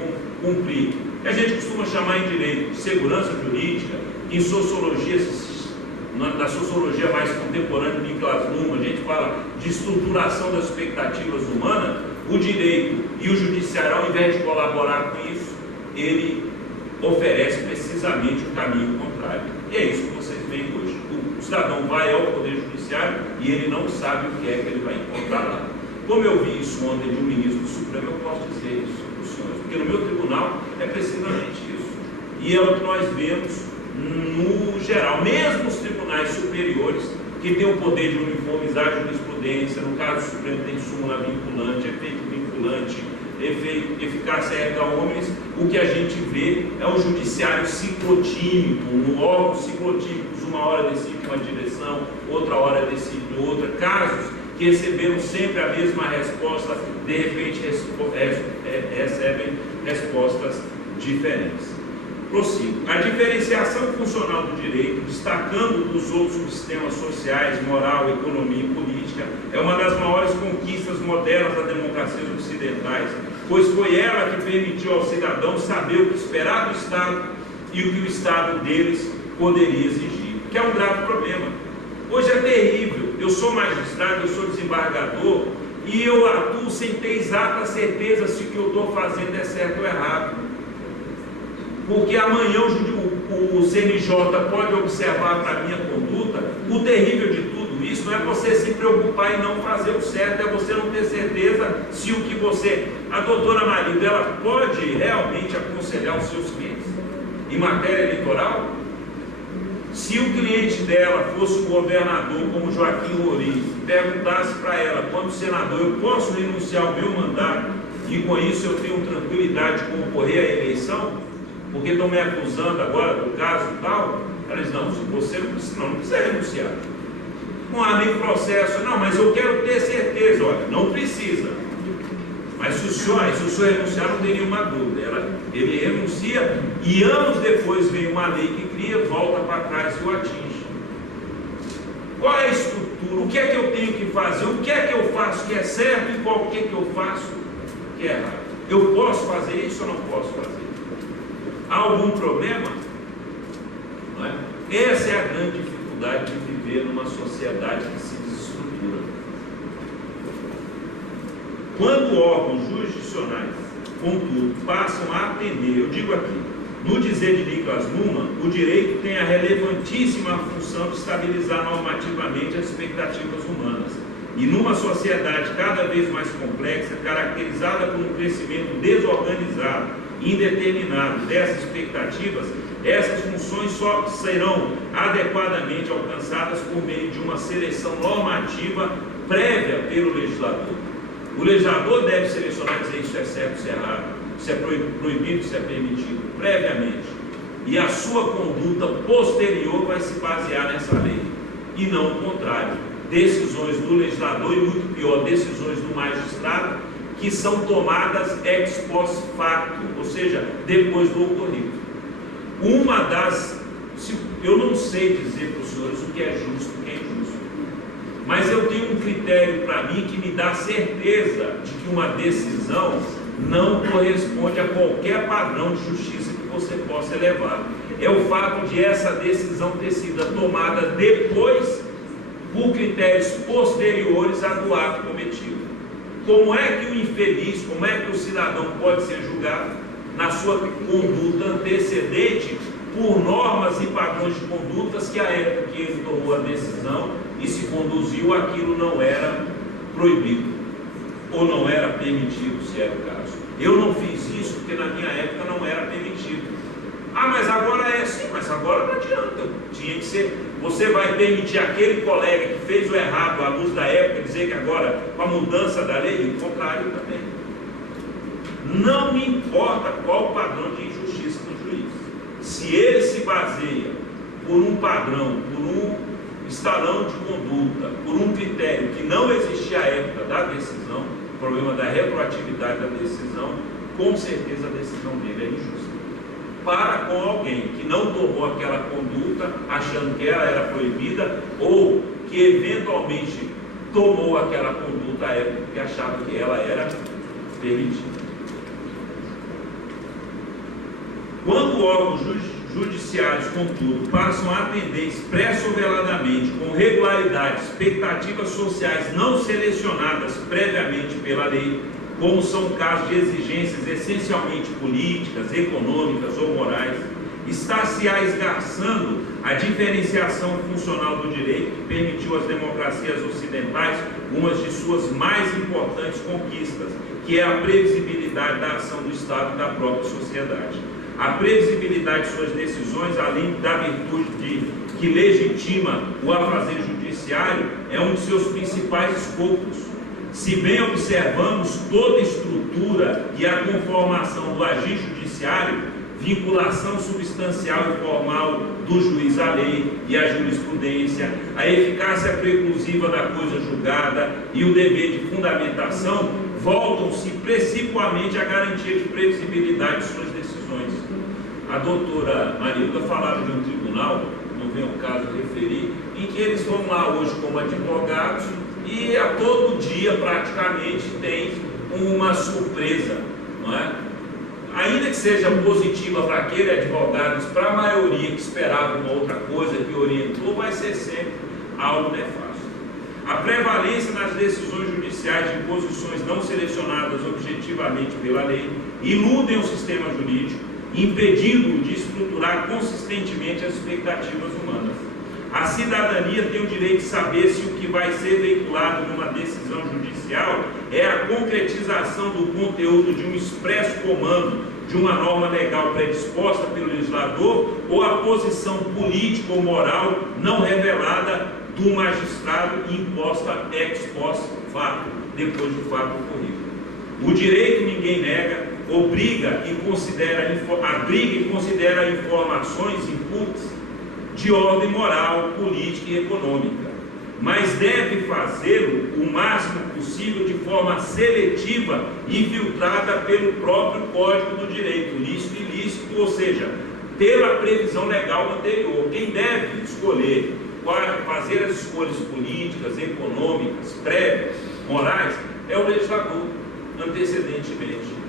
cumprir, que a gente costuma chamar em direito de segurança jurídica, em sociologia, na sociologia mais contemporânea, Niklas Luhmann, a gente fala de estruturação das expectativas humanas. O direito e o judiciário, ao invés de colaborar com isso, ele oferece precisamente o caminho contrário. E é isso que vocês veem hoje. O cidadão vai ao Poder Judiciário e ele não sabe o que é que ele vai encontrar lá. Como eu vi isso ontem de um ministro do Supremo, eu posso dizer isso para os senhores, porque no meu tribunal é precisamente isso. E é o que nós vemos no geral, mesmo os tribunais superiores, que têm o poder de uniformizar a jurisprudência, no caso do Supremo tem súmula vinculante, efeito vinculante, eficácia erga omnes, o que a gente vê é um judiciário ciclotímico, um órgão ciclotímico, uma hora decide uma direção, outra hora decide outra, casos que receberam sempre a mesma resposta, de repente recebem respostas diferentes. Prossigo. A diferenciação funcional do direito, destacando dos outros subsistemas sociais, moral, economia e política, é uma das maiores conquistas modernas da democracia ocidentais, pois foi ela que permitiu ao cidadão saber o que esperar do Estado e o que o Estado deles poderia exigir, que é um grave problema. Hoje é terrível. Eu sou magistrado, eu sou desembargador e eu atuo sem ter exata certeza se o que eu estou fazendo é certo ou errado. Porque amanhã o CNJ pode observar para a minha conduta. O terrível de tudo isso não é você se preocupar em não fazer o certo, é você não ter certeza se o que você... A doutora Marilda, ela pode realmente aconselhar os seus clientes em matéria eleitoral? Se o cliente dela fosse o governador, como Joaquim Roriz, perguntasse para ela, quando senador, eu posso renunciar ao meu mandato e com isso eu tenho tranquilidade de concorrer à eleição? Porque estão me acusando agora do caso e tal. Ela diz, não, se você não precisa renunciar. Não há nem processo, não, mas eu quero ter certeza, olha, não precisa. Mas se o senhor renunciar, não tem nenhuma dúvida. Ele renuncia e anos depois vem uma lei que cria, volta para trás e o atinge. Qual é a estrutura? O que é que eu tenho que fazer? O que é que eu faço que é certo e o que é que eu faço que é errado? Eu posso fazer isso ou não posso fazer? Há algum problema? Não é? Essa é a grande dificuldade de viver numa sociedade que se desestrutura. Quando órgãos jurisdicionais, contudo, passam a atender, eu digo aqui, no dizer de Niklas Luhmann, o direito tem a relevantíssima função de estabilizar normativamente as expectativas humanas. E numa sociedade cada vez mais complexa, caracterizada por um crescimento desorganizado, indeterminado dessas expectativas, essas funções só serão adequadamente alcançadas por meio de uma seleção normativa prévia pelo legislador. O legislador deve selecionar e dizer isso é certo, isso é errado, isso é proibido, isso é permitido, previamente. E a sua conduta posterior vai se basear nessa lei, e não o contrário. Decisões do legislador e, muito pior, decisões do magistrado, que são tomadas ex post facto, ou seja, depois do ocorrido. Eu não sei dizer para os senhores o que é justo e o que é injusto, mas eu tenho um critério para mim que me dá certeza de que uma decisão não corresponde a qualquer padrão de justiça você possa elevar. É o fato de essa decisão ter sido tomada depois, por critérios posteriores a do ato cometido. Como é que o infeliz, como é que o cidadão pode ser julgado na sua conduta antecedente por normas e padrões de condutas que a época que ele tomou a decisão e se conduziu, aquilo não era proibido ou não era permitido, se era o caso. Eu não fiz isso porque na minha época não era permitido. Ah, mas agora é sim, mas agora não adianta. Tinha que ser. Você vai permitir aquele colega que fez o errado à luz da época dizer que agora, com a mudança da lei, e o contrário também. Não me importa qual o padrão de injustiça do juiz. Se ele se baseia por um padrão, por um estalão de conduta, por um critério que não existia à época da decisão, o problema da retroatividade da decisão, com certeza a decisão dele é injusta. Para com alguém que não tomou aquela conduta achando que ela era proibida ou que eventualmente tomou aquela conduta à época que achava que ela era permitida. Quando órgãos judiciários, contudo, passam a atender expresso ou veladamente, com regularidade, expectativas sociais não selecionadas previamente pela lei, como são casos de exigências essencialmente políticas, econômicas ou morais, está-se a esgarçando a diferenciação funcional do direito que permitiu às democracias ocidentais uma de suas mais importantes conquistas, que é a previsibilidade da ação do Estado e da própria sociedade. A previsibilidade de suas decisões, além da virtude que legitima o afazer judiciário, é um de seus principais escopos. Se bem observamos toda a estrutura e a conformação do agir judiciário, vinculação substancial e formal do juiz à lei e à jurisprudência, a eficácia preclusiva da coisa julgada e o dever de fundamentação, voltam-se principalmente à garantia de previsibilidade de suas decisões. A doutora Marilda falava de um tribunal, não vem ao caso referir, em que eles vão lá hoje como advogados e a todo dia praticamente tem uma surpresa, não é? Ainda que seja positiva para aquele advogado, mas para a maioria que esperava uma outra coisa, que orientou, vai ser sempre algo nefasto. A prevalência nas decisões judiciais de posições não selecionadas objetivamente pela lei iludem o sistema jurídico, impedindo-o de estruturar consistentemente as expectativas humanas. A cidadania tem o direito de saber se o que vai ser veiculado numa decisão judicial é a concretização do conteúdo de um expresso comando de uma norma legal predisposta pelo legislador ou a posição política ou moral não revelada do magistrado imposta ex post facto, depois do fato ocorrido. O direito ninguém nega, obriga e considera informações inputs de ordem moral, política e econômica, mas deve fazê-lo o máximo possível de forma seletiva e filtrada pelo próprio Código do Direito, lícito e ilícito, ou seja, pela previsão legal anterior. Quem deve escolher, fazer as escolhas políticas, econômicas, prévias, morais, é o legislador, antecedentemente.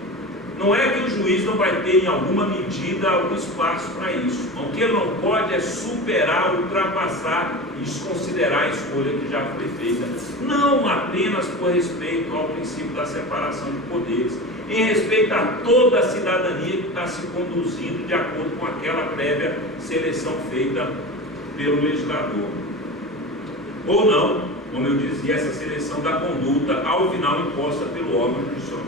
Não é que o juiz não vai ter, em alguma medida, algum espaço para isso. O que ele não pode é superar, ultrapassar e desconsiderar a escolha que já foi feita. Não apenas por respeito ao princípio da separação de poderes, em respeito a toda a cidadania que está se conduzindo de acordo com aquela prévia seleção feita pelo legislador. Ou não, como eu dizia, essa seleção da conduta, ao final, imposta pelo órgão judicial.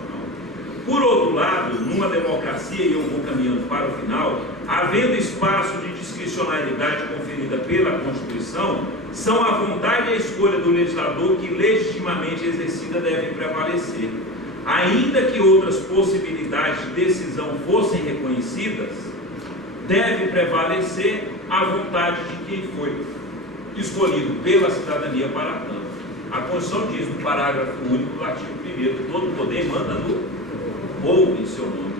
Por outro lado, numa democracia, e eu vou caminhando para o final, havendo espaço de discricionariedade conferida pela Constituição, são a vontade e a escolha do legislador que legitimamente exercida devem prevalecer. Ainda que outras possibilidades de decisão fossem reconhecidas, deve prevalecer a vontade de quem foi escolhido pela cidadania para tanto. A Constituição diz no parágrafo único do artigo 1º, todo poder manda no povo em seu nome,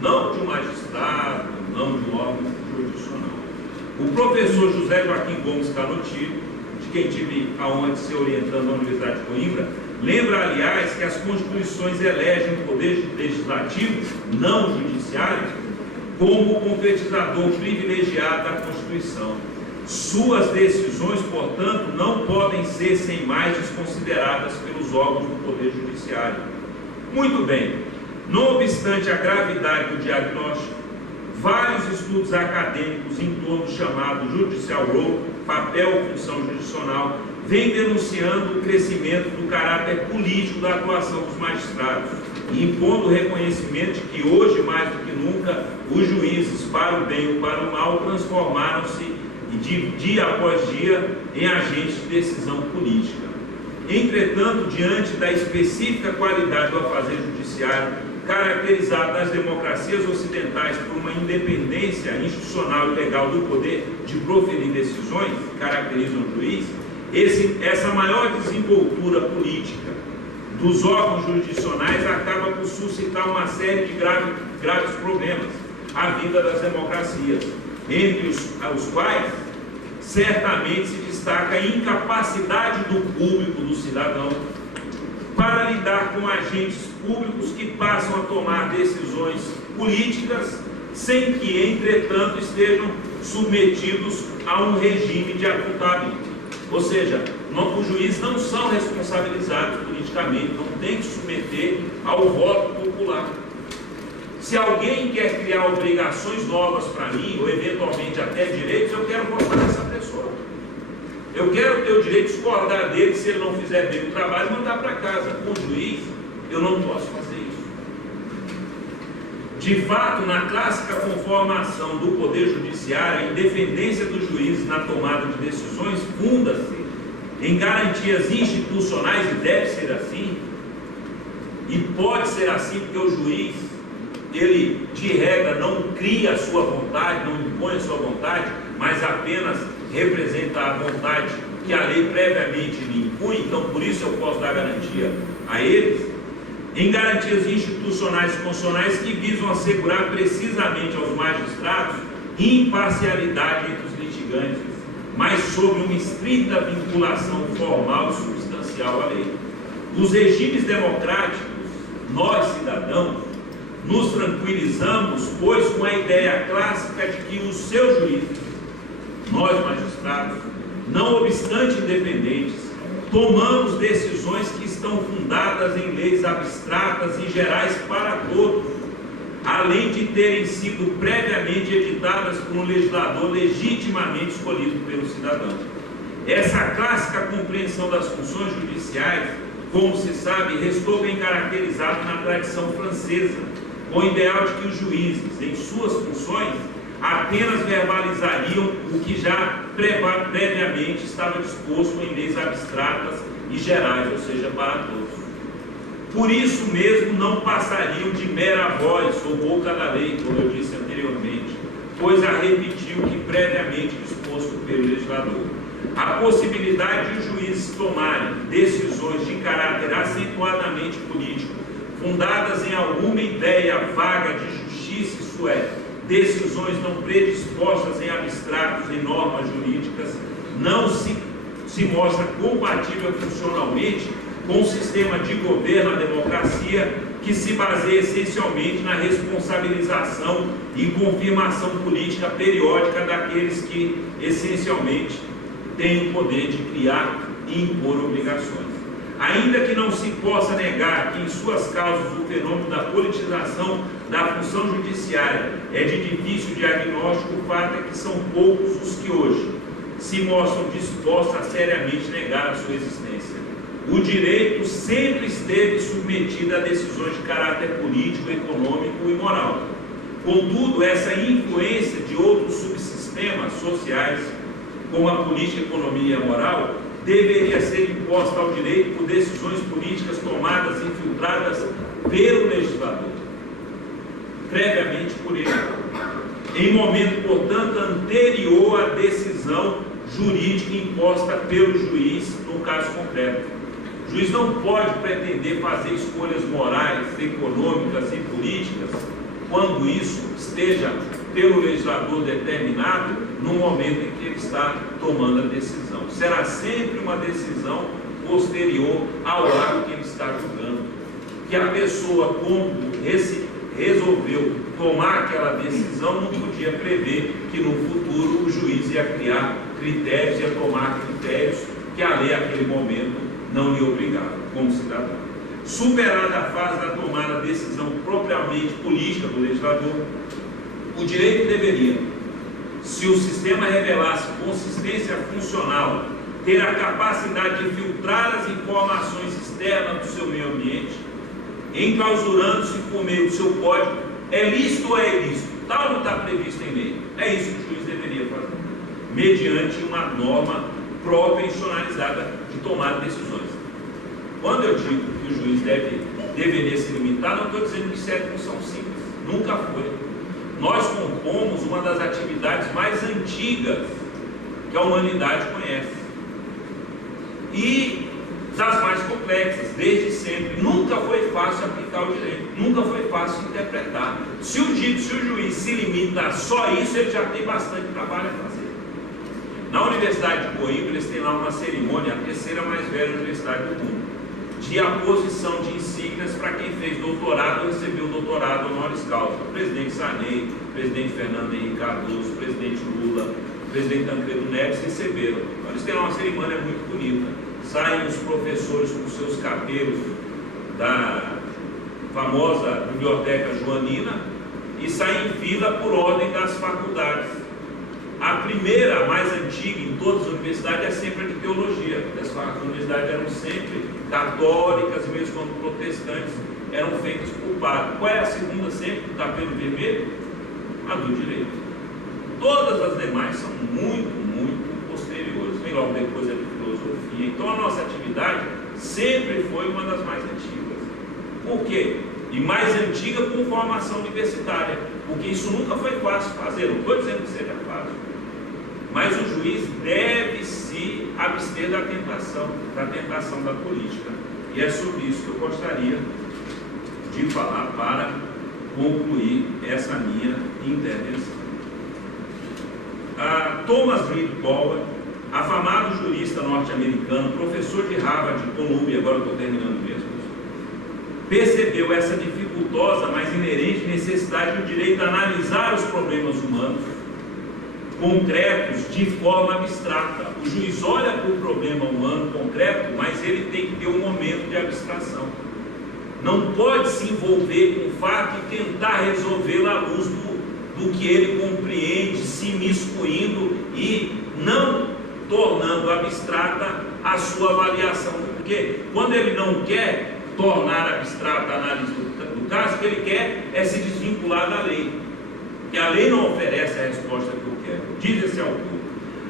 não de um magistrado, não de um órgão jurisdicional. O professor José Joaquim Gomes Canottieri, de quem tive a honra de ser orientando na Universidade de Coimbra, lembra, aliás, que as constituições elegem o poder legislativo, não o judiciário, como concretizador privilegiado da Constituição. Suas decisões, portanto, não podem ser sem mais desconsideradas pelos órgãos do Poder Judiciário. Muito bem, não obstante a gravidade do diagnóstico, vários estudos acadêmicos em torno do chamado Judicial Role, papel função jurisdicional, vêm denunciando o crescimento do caráter político da atuação dos magistrados e impondo o reconhecimento de que hoje, mais do que nunca, os juízes, para o bem ou para o mal, transformaram-se de dia após dia em agentes de decisão política. Entretanto, diante da específica qualidade do afazer judiciário, caracterizado nas democracias ocidentais por uma independência institucional e legal do poder de proferir decisões, que caracterizam o juiz, essa maior desenvoltura política dos órgãos jurisdicionais acaba por suscitar uma série de graves problemas à vida das democracias, entre os quais certamente se destaca a incapacidade do público, do cidadão, para lidar com agentes públicos que passam a tomar decisões políticas sem que, entretanto, estejam submetidos a um regime de accountability. Ou seja, os juízes não são responsabilizados politicamente, não tem que submeter ao voto popular. Se alguém quer criar obrigações novas para mim, ou eventualmente até direitos, eu quero votar nessa pessoa. Eu quero ter o direito de discordar dele se ele não fizer bem o trabalho e mandar para casa. Com o juiz, eu não posso fazer isso. De fato, na clássica conformação do Poder Judiciário, a independência dos juízes na tomada de decisões funda-se em garantias institucionais, e deve ser assim, e pode ser assim porque o juiz, ele, de regra, não cria a sua vontade, não impõe a sua vontade, mas apenas representa a vontade que a lei previamente lhe impõe. Então, por isso eu posso dar garantia a eles, em garantias institucionais e constitucionais que visam assegurar precisamente aos magistrados imparcialidade entre os litigantes, mas sob uma estrita vinculação formal e substancial à lei. Nos regimes democráticos, nós, cidadãos, nos tranquilizamos, pois, com a ideia clássica de que os seus juízes, nós magistrados, não obstante independentes, tomamos decisões que estão fundadas em leis abstratas e gerais para todos, além de terem sido previamente editadas por um legislador legitimamente escolhido pelo cidadão. Essa clássica compreensão das funções judiciais, como se sabe, restou bem caracterizado na tradição francesa, com o ideal de que os juízes, em suas funções, apenas verbalizariam o que já previamente estava disposto em leis abstratas e gerais, ou seja, para todos. Por isso mesmo não passariam de mera voz ou boca da lei, como eu disse anteriormente, pois a repetiu o que previamente disposto pelo legislador. A possibilidade de os juízes tomarem decisões de caráter acentuadamente político, fundadas em alguma ideia vaga de justiça, isso é, decisões não predispostas em abstratos e normas jurídicas, não se mostra compatível funcionalmente com o sistema de governo, a democracia, que se baseia essencialmente na responsabilização e confirmação política periódica daqueles que, essencialmente, têm o poder de criar e impor obrigações. Ainda que não se possa negar que em suas causas o fenômeno da politização da função judiciária é de difícil diagnóstico, o fato é que são poucos os que hoje se mostram dispostos a seriamente negar a sua existência. O direito sempre esteve submetido a decisões de caráter político, econômico e moral. Contudo, essa influência de outros subsistemas sociais, como a política, a economia e a moral, deveria ser imposta ao direito por decisões políticas tomadas e infiltradas pelo legislador, previamente por ele, em momento, portanto, anterior à decisão jurídica imposta pelo juiz no caso concreto. O juiz não pode pretender fazer escolhas morais, econômicas e políticas quando isso esteja pelo legislador determinado no momento em que ele está tomando a decisão. Será sempre uma decisão posterior ao ato que ele está julgando. Que a pessoa, quando resolveu tomar aquela decisão, não podia prever que no futuro o juiz ia criar critérios, ia tomar critérios que a lei, naquele momento, não lhe obrigava, como cidadão. Superada a fase da tomada de decisão propriamente política do legislador, o direito deveria, se o sistema revelasse consistência funcional, ter a capacidade de filtrar as informações externas do seu meio ambiente, enclausurando-se por meio do seu código, é lícito ou é ilícito? Tal não está previsto em lei. É isso que o juiz deveria fazer, mediante uma norma propensionalizada de tomar decisões. Quando eu digo que o juiz deveria se limitar, não estou dizendo que isso é função simples, nunca foi. Nós compomos uma das atividades mais antigas que a humanidade conhece e das mais complexas, desde sempre. Nunca foi fácil aplicar o direito, nunca foi fácil interpretar. Se o juiz se limita a só isso, ele já tem bastante trabalho a fazer. Na Universidade de Coimbra, eles têm lá uma cerimônia, a terceira mais velha universidade do mundo, de aposição de insígnias para quem fez doutorado ou recebeu doutorado honoris causa. O presidente Sarney, o presidente Fernando Henrique Cardoso, o presidente Lula, o presidente Tancredo Neves receberam. Então, eles têm lá uma cerimônia muito bonita. Saem os professores com seus cabelos da famosa Biblioteca Joanina e saem em fila por ordem das faculdades. A primeira, a mais antiga em todas as universidades, é sempre a de teologia. As universidades eram sempre católicas, e mesmo quando protestantes, eram feitas por padre. Qual é a segunda sempre, do tapete vermelho? A do direito. Todas as demais são muito posteriores. Vem logo depois a de filosofia. Então a nossa atividade sempre foi uma das mais antigas. Por quê? E mais antiga com formação universitária, porque isso nunca foi fácil fazer. Não estou dizendo que seja fácil, mas o juiz deve se abster da tentação da política. E é sobre isso que eu gostaria de falar para concluir essa minha intervenção. Thomas Reed Powell, afamado jurista norte-americano, professor de Harvard, de Columbia, agora estou terminando mesmo, percebeu essa dificultosa, mas inerente necessidade do direito de analisar os problemas humanos concretos de forma abstrata. O juiz olha para o problema humano concreto, mas ele tem que ter um momento de abstração. Não pode se envolver com o fato e tentar resolvê-lo à luz do que ele compreende, se miscuindo e não tornando abstrata a sua avaliação. Porque quando ele não quer tornar abstrata a análise do caso, o que ele quer é se desvincular da lei, que a lei não oferece a resposta que eu quero. Diz esse autor: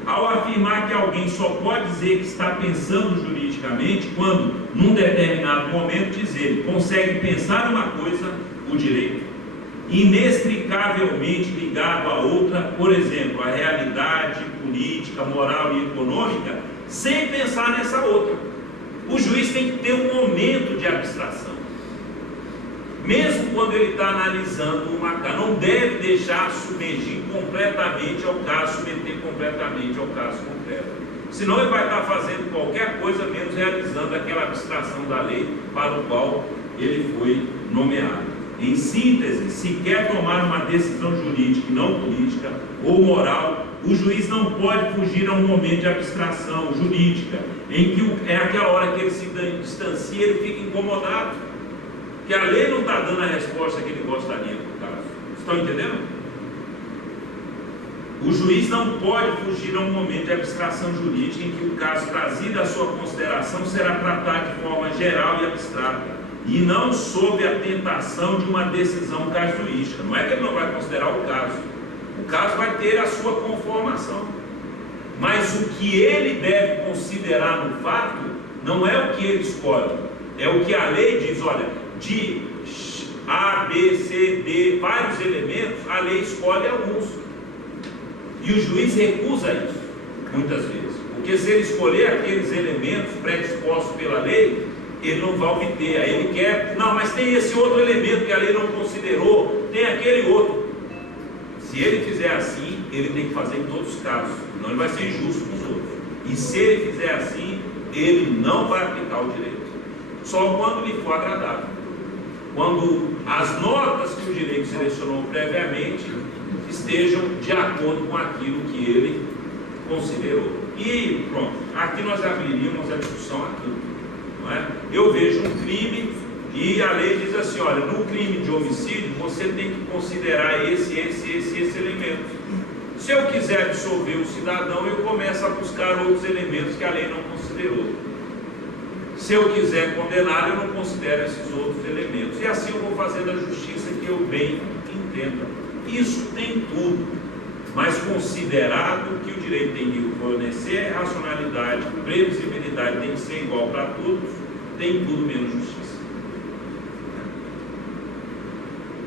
ao afirmar que alguém só pode dizer que está pensando juridicamente quando, num determinado momento, diz ele, consegue pensar uma coisa, o direito, inextricavelmente ligado a outra, por exemplo, a realidade política, moral e econômica, sem pensar nessa outra. O juiz tem que ter um momento de abstração, mesmo quando ele está analisando uma caso. Não deve deixar submergir completamente ao caso, submeter completamente ao caso concreto, senão ele vai estar fazendo qualquer coisa menos realizando aquela abstração da lei para o qual ele foi nomeado. Em síntese, se quer tomar uma decisão jurídica e não política ou moral, o juiz não pode fugir a um momento de abstração jurídica, em que é aquela hora que ele se distancia, ele fica incomodado, que a lei não está dando a resposta que ele gostaria do caso. Estão entendendo? O juiz não pode fugir a um momento de abstração jurídica em que o caso trazido à sua consideração será tratado de forma geral e abstrata, e não sob a tentação de uma decisão casuística. Não é que ele não vai considerar o caso vai ter a sua conformação, mas o que ele deve considerar no fato não é o que ele escolhe, é o que a lei diz. Olha, de A, B, C, D, vários elementos, a lei escolhe alguns, e o juiz recusa isso muitas vezes, porque se ele escolher aqueles elementos predispostos pela lei, ele não vai obter. Aí ele quer, não, mas tem esse outro elemento que a lei não considerou, tem aquele outro. Se ele fizer assim, ele tem que fazer em todos os casos, senão ele vai ser injusto com os outros. E se ele fizer assim, ele não vai aplicar o direito, só quando lhe for agradável. quando as notas que o direito selecionou previamente estejam de acordo com aquilo que ele considerou. E pronto, aqui nós abriríamos a discussão aqui, não é? Eu vejo um crime e a lei diz assim, olha, no crime de homicídio você tem que considerar esse elemento. Se eu quiser absolver o cidadão, eu começo a buscar outros elementos que a lei não considerou. Se eu quiser condenar, eu não considero esses outros elementos. E assim eu vou fazendo a justiça que eu bem entenda. Isso tem tudo, mas considerado que o direito tem que fornecer racionalidade, previsibilidade, tem que ser igual para todos, tem tudo menos justiça.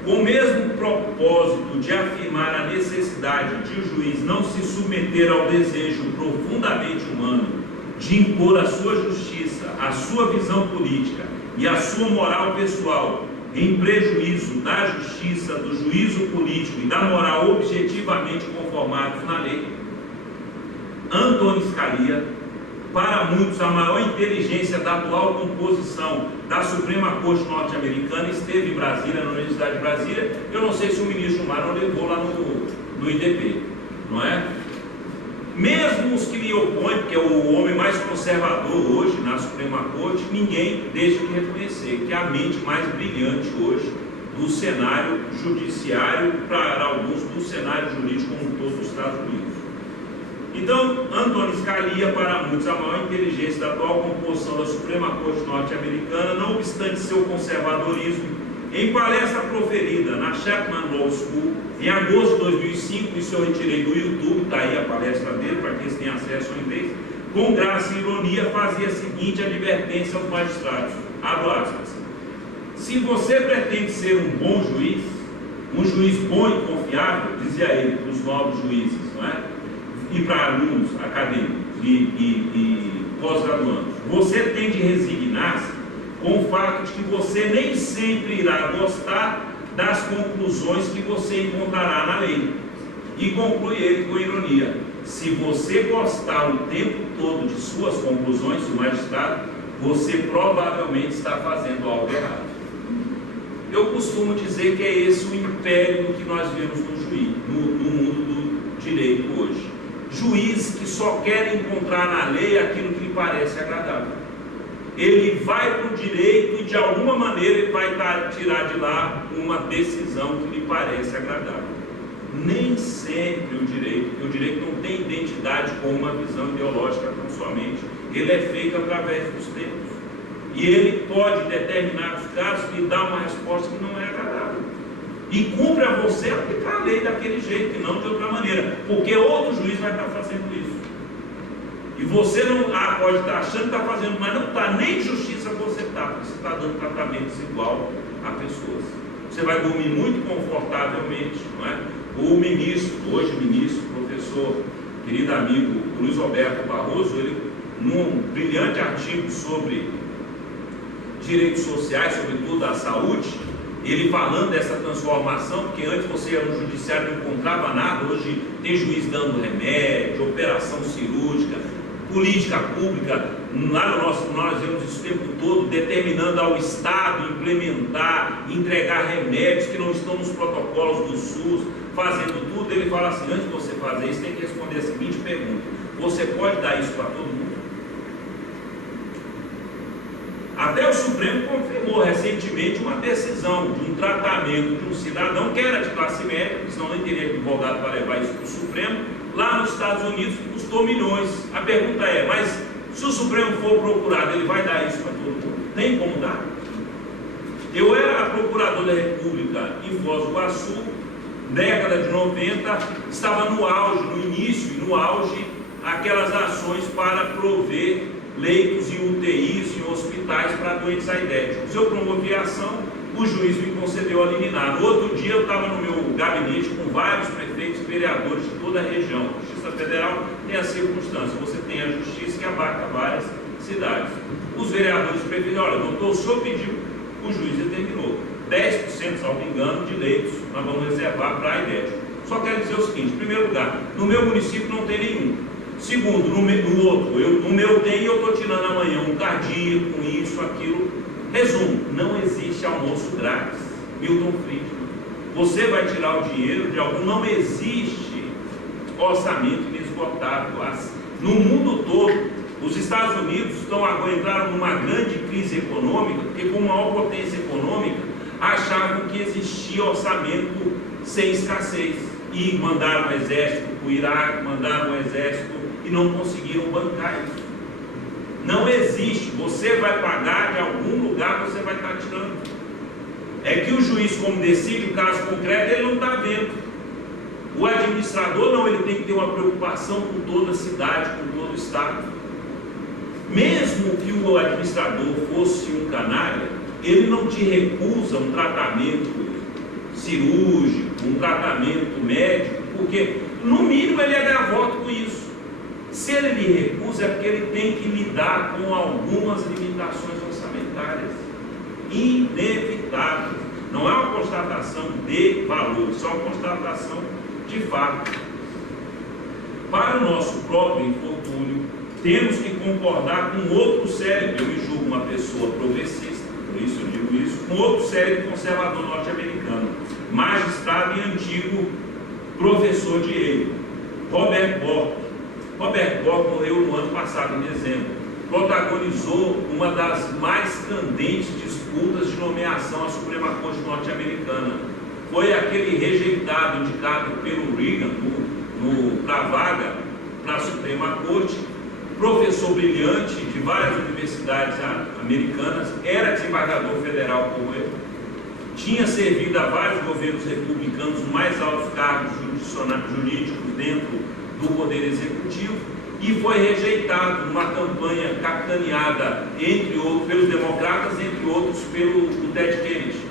Com o mesmo propósito de afirmar a necessidade de o juiz não se submeter ao desejo profundamente humano de impor a sua justiça, a sua visão política e a sua moral pessoal em prejuízo da justiça, do juízo político e da moral objetivamente conformados na lei, Antônio Scalia, para muitos a maior inteligência da atual composição da Suprema Corte norte-americana, esteve em Brasília, na Universidade de Brasília. Eu não sei se o ministro Gilmar não levou lá no IDP, não é? Mesmo os que lhe opõem, porque é o homem mais conservador hoje na Suprema Corte, ninguém deixa de reconhecer que é a mente mais brilhante hoje do cenário judiciário, para alguns do cenário jurídico como todo dos Estados Unidos. Então, Antônio Scalia, para muitos, a maior inteligência da atual composição da Suprema Corte norte-americana, não obstante seu conservadorismo, em palestra proferida na Chapman Law School, em agosto de 2005, isso eu retirei do YouTube, está aí a palestra dele, para quem tem acesso ao inglês, com graça e ironia, fazia a seguinte advertência aos magistrados, abro aspas: se você pretende ser um bom juiz, um juiz bom e confiável, dizia ele para os novos juízes, não é? E para alunos acadêmicos e pós-graduandos, você tem de resignar-se com o fato de que você nem sempre irá gostar das conclusões que você encontrará na lei. E conclui ele com ironia: se você gostar o tempo todo de suas conclusões, o magistrado, você provavelmente está fazendo algo errado. Eu costumo dizer que é esse o império que nós vemos no mundo do direito hoje. Juiz que só quer encontrar na lei aquilo que lhe parece agradável. Ele vai para o direito e de alguma maneira ele vai tirar de lá uma decisão que lhe parece agradável. Nem sempre o direito, porque o direito não tem identidade com uma visão ideológica tão somente. Ele é feito através dos tempos. E ele pode, em determinados casos, lhe dar uma resposta que não é agradável. E cumpre a você aplicar a lei daquele jeito, e não de outra maneira, porque outro juiz vai estar fazendo isso. E você não pode estar achando que está fazendo, mas não está, nem justiça você está, porque você está dando tratamento desigual a pessoas. Você vai dormir muito confortavelmente, não é? O ministro, hoje ministro, professor, querido amigo Luiz Roberto Barroso, ele, num brilhante artigo sobre direitos sociais, sobretudo da saúde, ele falando dessa transformação, porque antes você ia no judiciário e não encontrava nada, hoje tem juiz dando remédio, operação cirúrgica, política pública, lá nós vemos isso o tempo todo, determinando ao Estado implementar, entregar remédios que não estão nos protocolos do SUS, fazendo tudo. Ele fala assim: antes de você fazer isso, tem que responder a seguinte pergunta: você pode dar isso para todo mundo? Até o Supremo confirmou recentemente uma decisão de um tratamento de um cidadão que era de classe média, porque senão nem teria advogado para levar isso para o Supremo, lá nos Estados Unidos, que custou milhões. A pergunta é: mas se o Supremo for procurado, ele vai dar isso para todo mundo? Tem como dar? Eu era procurador da República em Foz do Iguaçu, década de 90, estava no auge, no início e no auge, aquelas ações para prover leitos em UTIs, em hospitais para doentes aidéticos. Eu promovi a ação, o juiz me concedeu a liminar. No outro dia eu estava no meu gabinete com vários prefeitos e vereadores de toda a região. A Justiça Federal tem a circunstância, você tem a justiça que abarca várias cidades. Os vereadores e prefeitos: olha, doutor, o senhor pediu, o juiz determinou 10%, salvo engano, de leitos nós vamos reservar para aidético. Só quero dizer o seguinte: em primeiro lugar, no meu município não tem nenhum. Segundo, no outro, no meu tem, eu estou tirando amanhã um cardíaco, isso, aquilo. Resumo: não existe almoço grátis. Milton Friedman. Você vai tirar o dinheiro de algum, não existe orçamento inesgotável. No mundo todo, os Estados Unidos entraram numa grande crise econômica, porque como maior potência econômica, achavam que existia orçamento sem escassez. E mandaram o exército para o Iraque, mandaram o exército e não conseguiram bancar isso. Não existe, você vai pagar de algum lugar, você vai estar tirando. É que o juiz, como decide o caso concreto, ele não está vendo. O administrador não, ele tem que ter uma preocupação com toda a cidade, com todo o estado. Mesmo que o administrador fosse um canalha, ele não te recusa um tratamento cirúrgico, um tratamento médico, porque no mínimo ele ia ganhar voto com isso. Se ele lhe recusa, é porque ele tem que lidar com algumas limitações orçamentárias inevitáveis. Não é uma constatação de valor, só uma constatação de fato. Para o nosso próprio infortúnio, temos que concordar com outro cérebro. Eu me julgo uma pessoa progressista, por isso eu digo isso, com outro cérebro conservador norte-americano, magistrado e antigo professor de Yale, Robert Bork. Robert Bork morreu no ano passado, em dezembro. Protagonizou uma das mais candentes disputas de nomeação à Suprema Corte norte-americana. Foi aquele rejeitado, indicado pelo Reagan para a vaga para a Suprema Corte, professor brilhante de várias universidades americanas, era desembargador federal como eu, tinha servido a vários governos republicanos nos mais altos cargos jurídicos dentro do Poder Executivo e foi rejeitado numa campanha capitaneada, entre outros, pelos democratas, entre outros, pelo Ted Kennedy.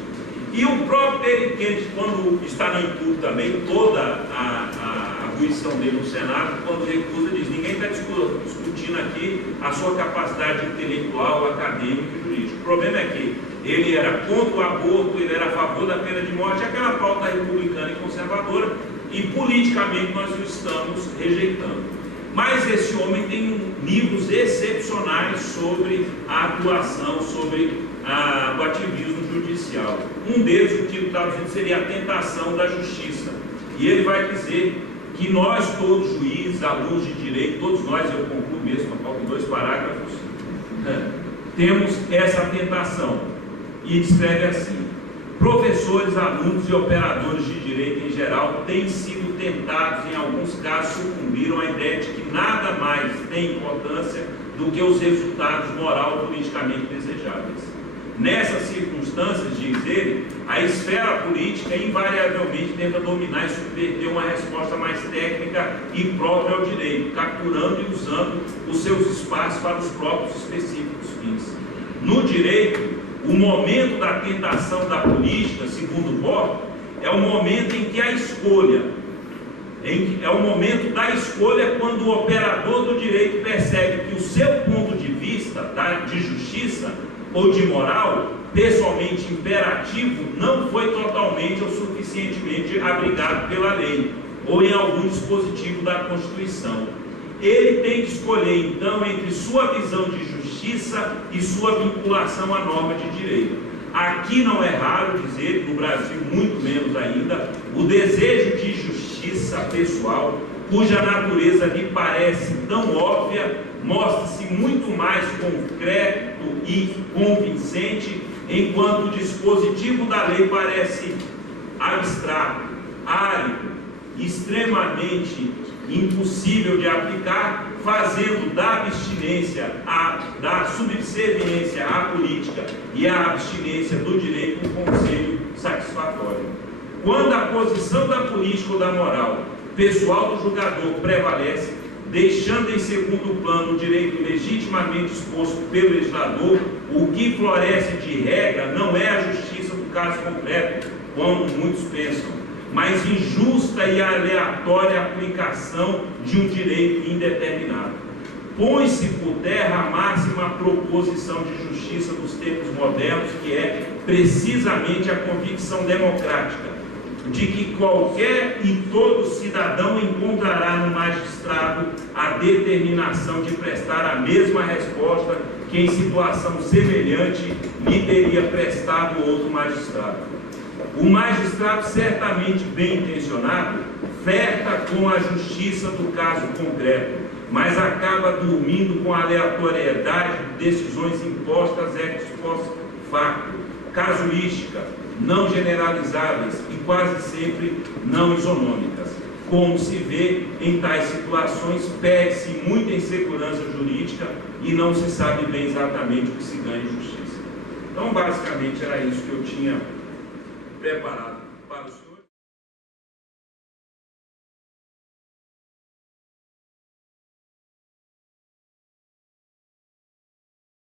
E o próprio Ted Kennedy, quando está no intuito também, toda a arguição dele no Senado, quando recusa, diz: ninguém está discutindo aqui a sua capacidade intelectual, acadêmica e jurídica. O problema é que ele era contra o aborto, ele era a favor da pena de morte, aquela pauta republicana e conservadora, e politicamente nós o estamos rejeitando. Mas esse homem tem livros excepcionais sobre a atuação, sobre o ativismo judicial. Um deles, o título está dizendo, seria A Tentação da Justiça. E ele vai dizer que nós, todos juízes, alunos de direito, todos nós, eu concluo mesmo, faltam 2 parágrafos, temos essa tentação. E descreve assim: professores, alunos e operadores de direito em geral têm sido tentados, em alguns casos sucumbiram à ideia de que nada mais tem importância do que os resultados moral e politicamente desejáveis. Nessas circunstâncias, diz ele, a esfera política invariavelmente tenta dominar e subverter uma resposta mais técnica e própria ao direito, capturando e usando os seus espaços para os próprios específicos fins. No direito, o momento da tentação da política, segundo Bork, é o momento em que a escolha, é o momento da escolha quando o operador do direito percebe que o seu ponto de vista de justiça ou de moral, pessoalmente imperativo, não foi totalmente ou suficientemente abrigado pela lei ou em algum dispositivo da Constituição. Ele tem que escolher, então, entre sua visão de justiça e sua vinculação à norma de direito. Aqui não é raro dizer, no Brasil muito menos ainda, o desejo de justiça pessoal, cuja natureza lhe parece tão óbvia, mostra-se muito mais concreto e convincente, enquanto o dispositivo da lei parece abstrato, árido, extremamente impossível de aplicar, fazendo da abstinência, da subserviência à política e à abstinência do direito um conselho satisfatório. Quando a posição da política ou da moral pessoal do julgador prevalece, deixando em segundo plano o direito legitimamente exposto pelo legislador, o que floresce de regra não é a justiça do caso concreto, como muitos pensam, mas injusta e aleatória aplicação de um direito indeterminado. Põe-se por terra a máxima proposição de justiça dos tempos modernos, que é precisamente a convicção democrática de que qualquer e todo cidadão encontrará no magistrado a determinação de prestar a mesma resposta que em situação semelhante lhe teria prestado outro magistrado. O magistrado, certamente bem intencionado, flerta com a justiça do caso concreto, mas acaba dormindo com a aleatoriedade de decisões impostas ex post facto, casuística, não generalizáveis e quase sempre não isonômicas. Como se vê, em tais situações, perde-se muita insegurança jurídica e não se sabe bem exatamente o que se ganha em justiça. Então, basicamente, era isso que eu tinha preparado.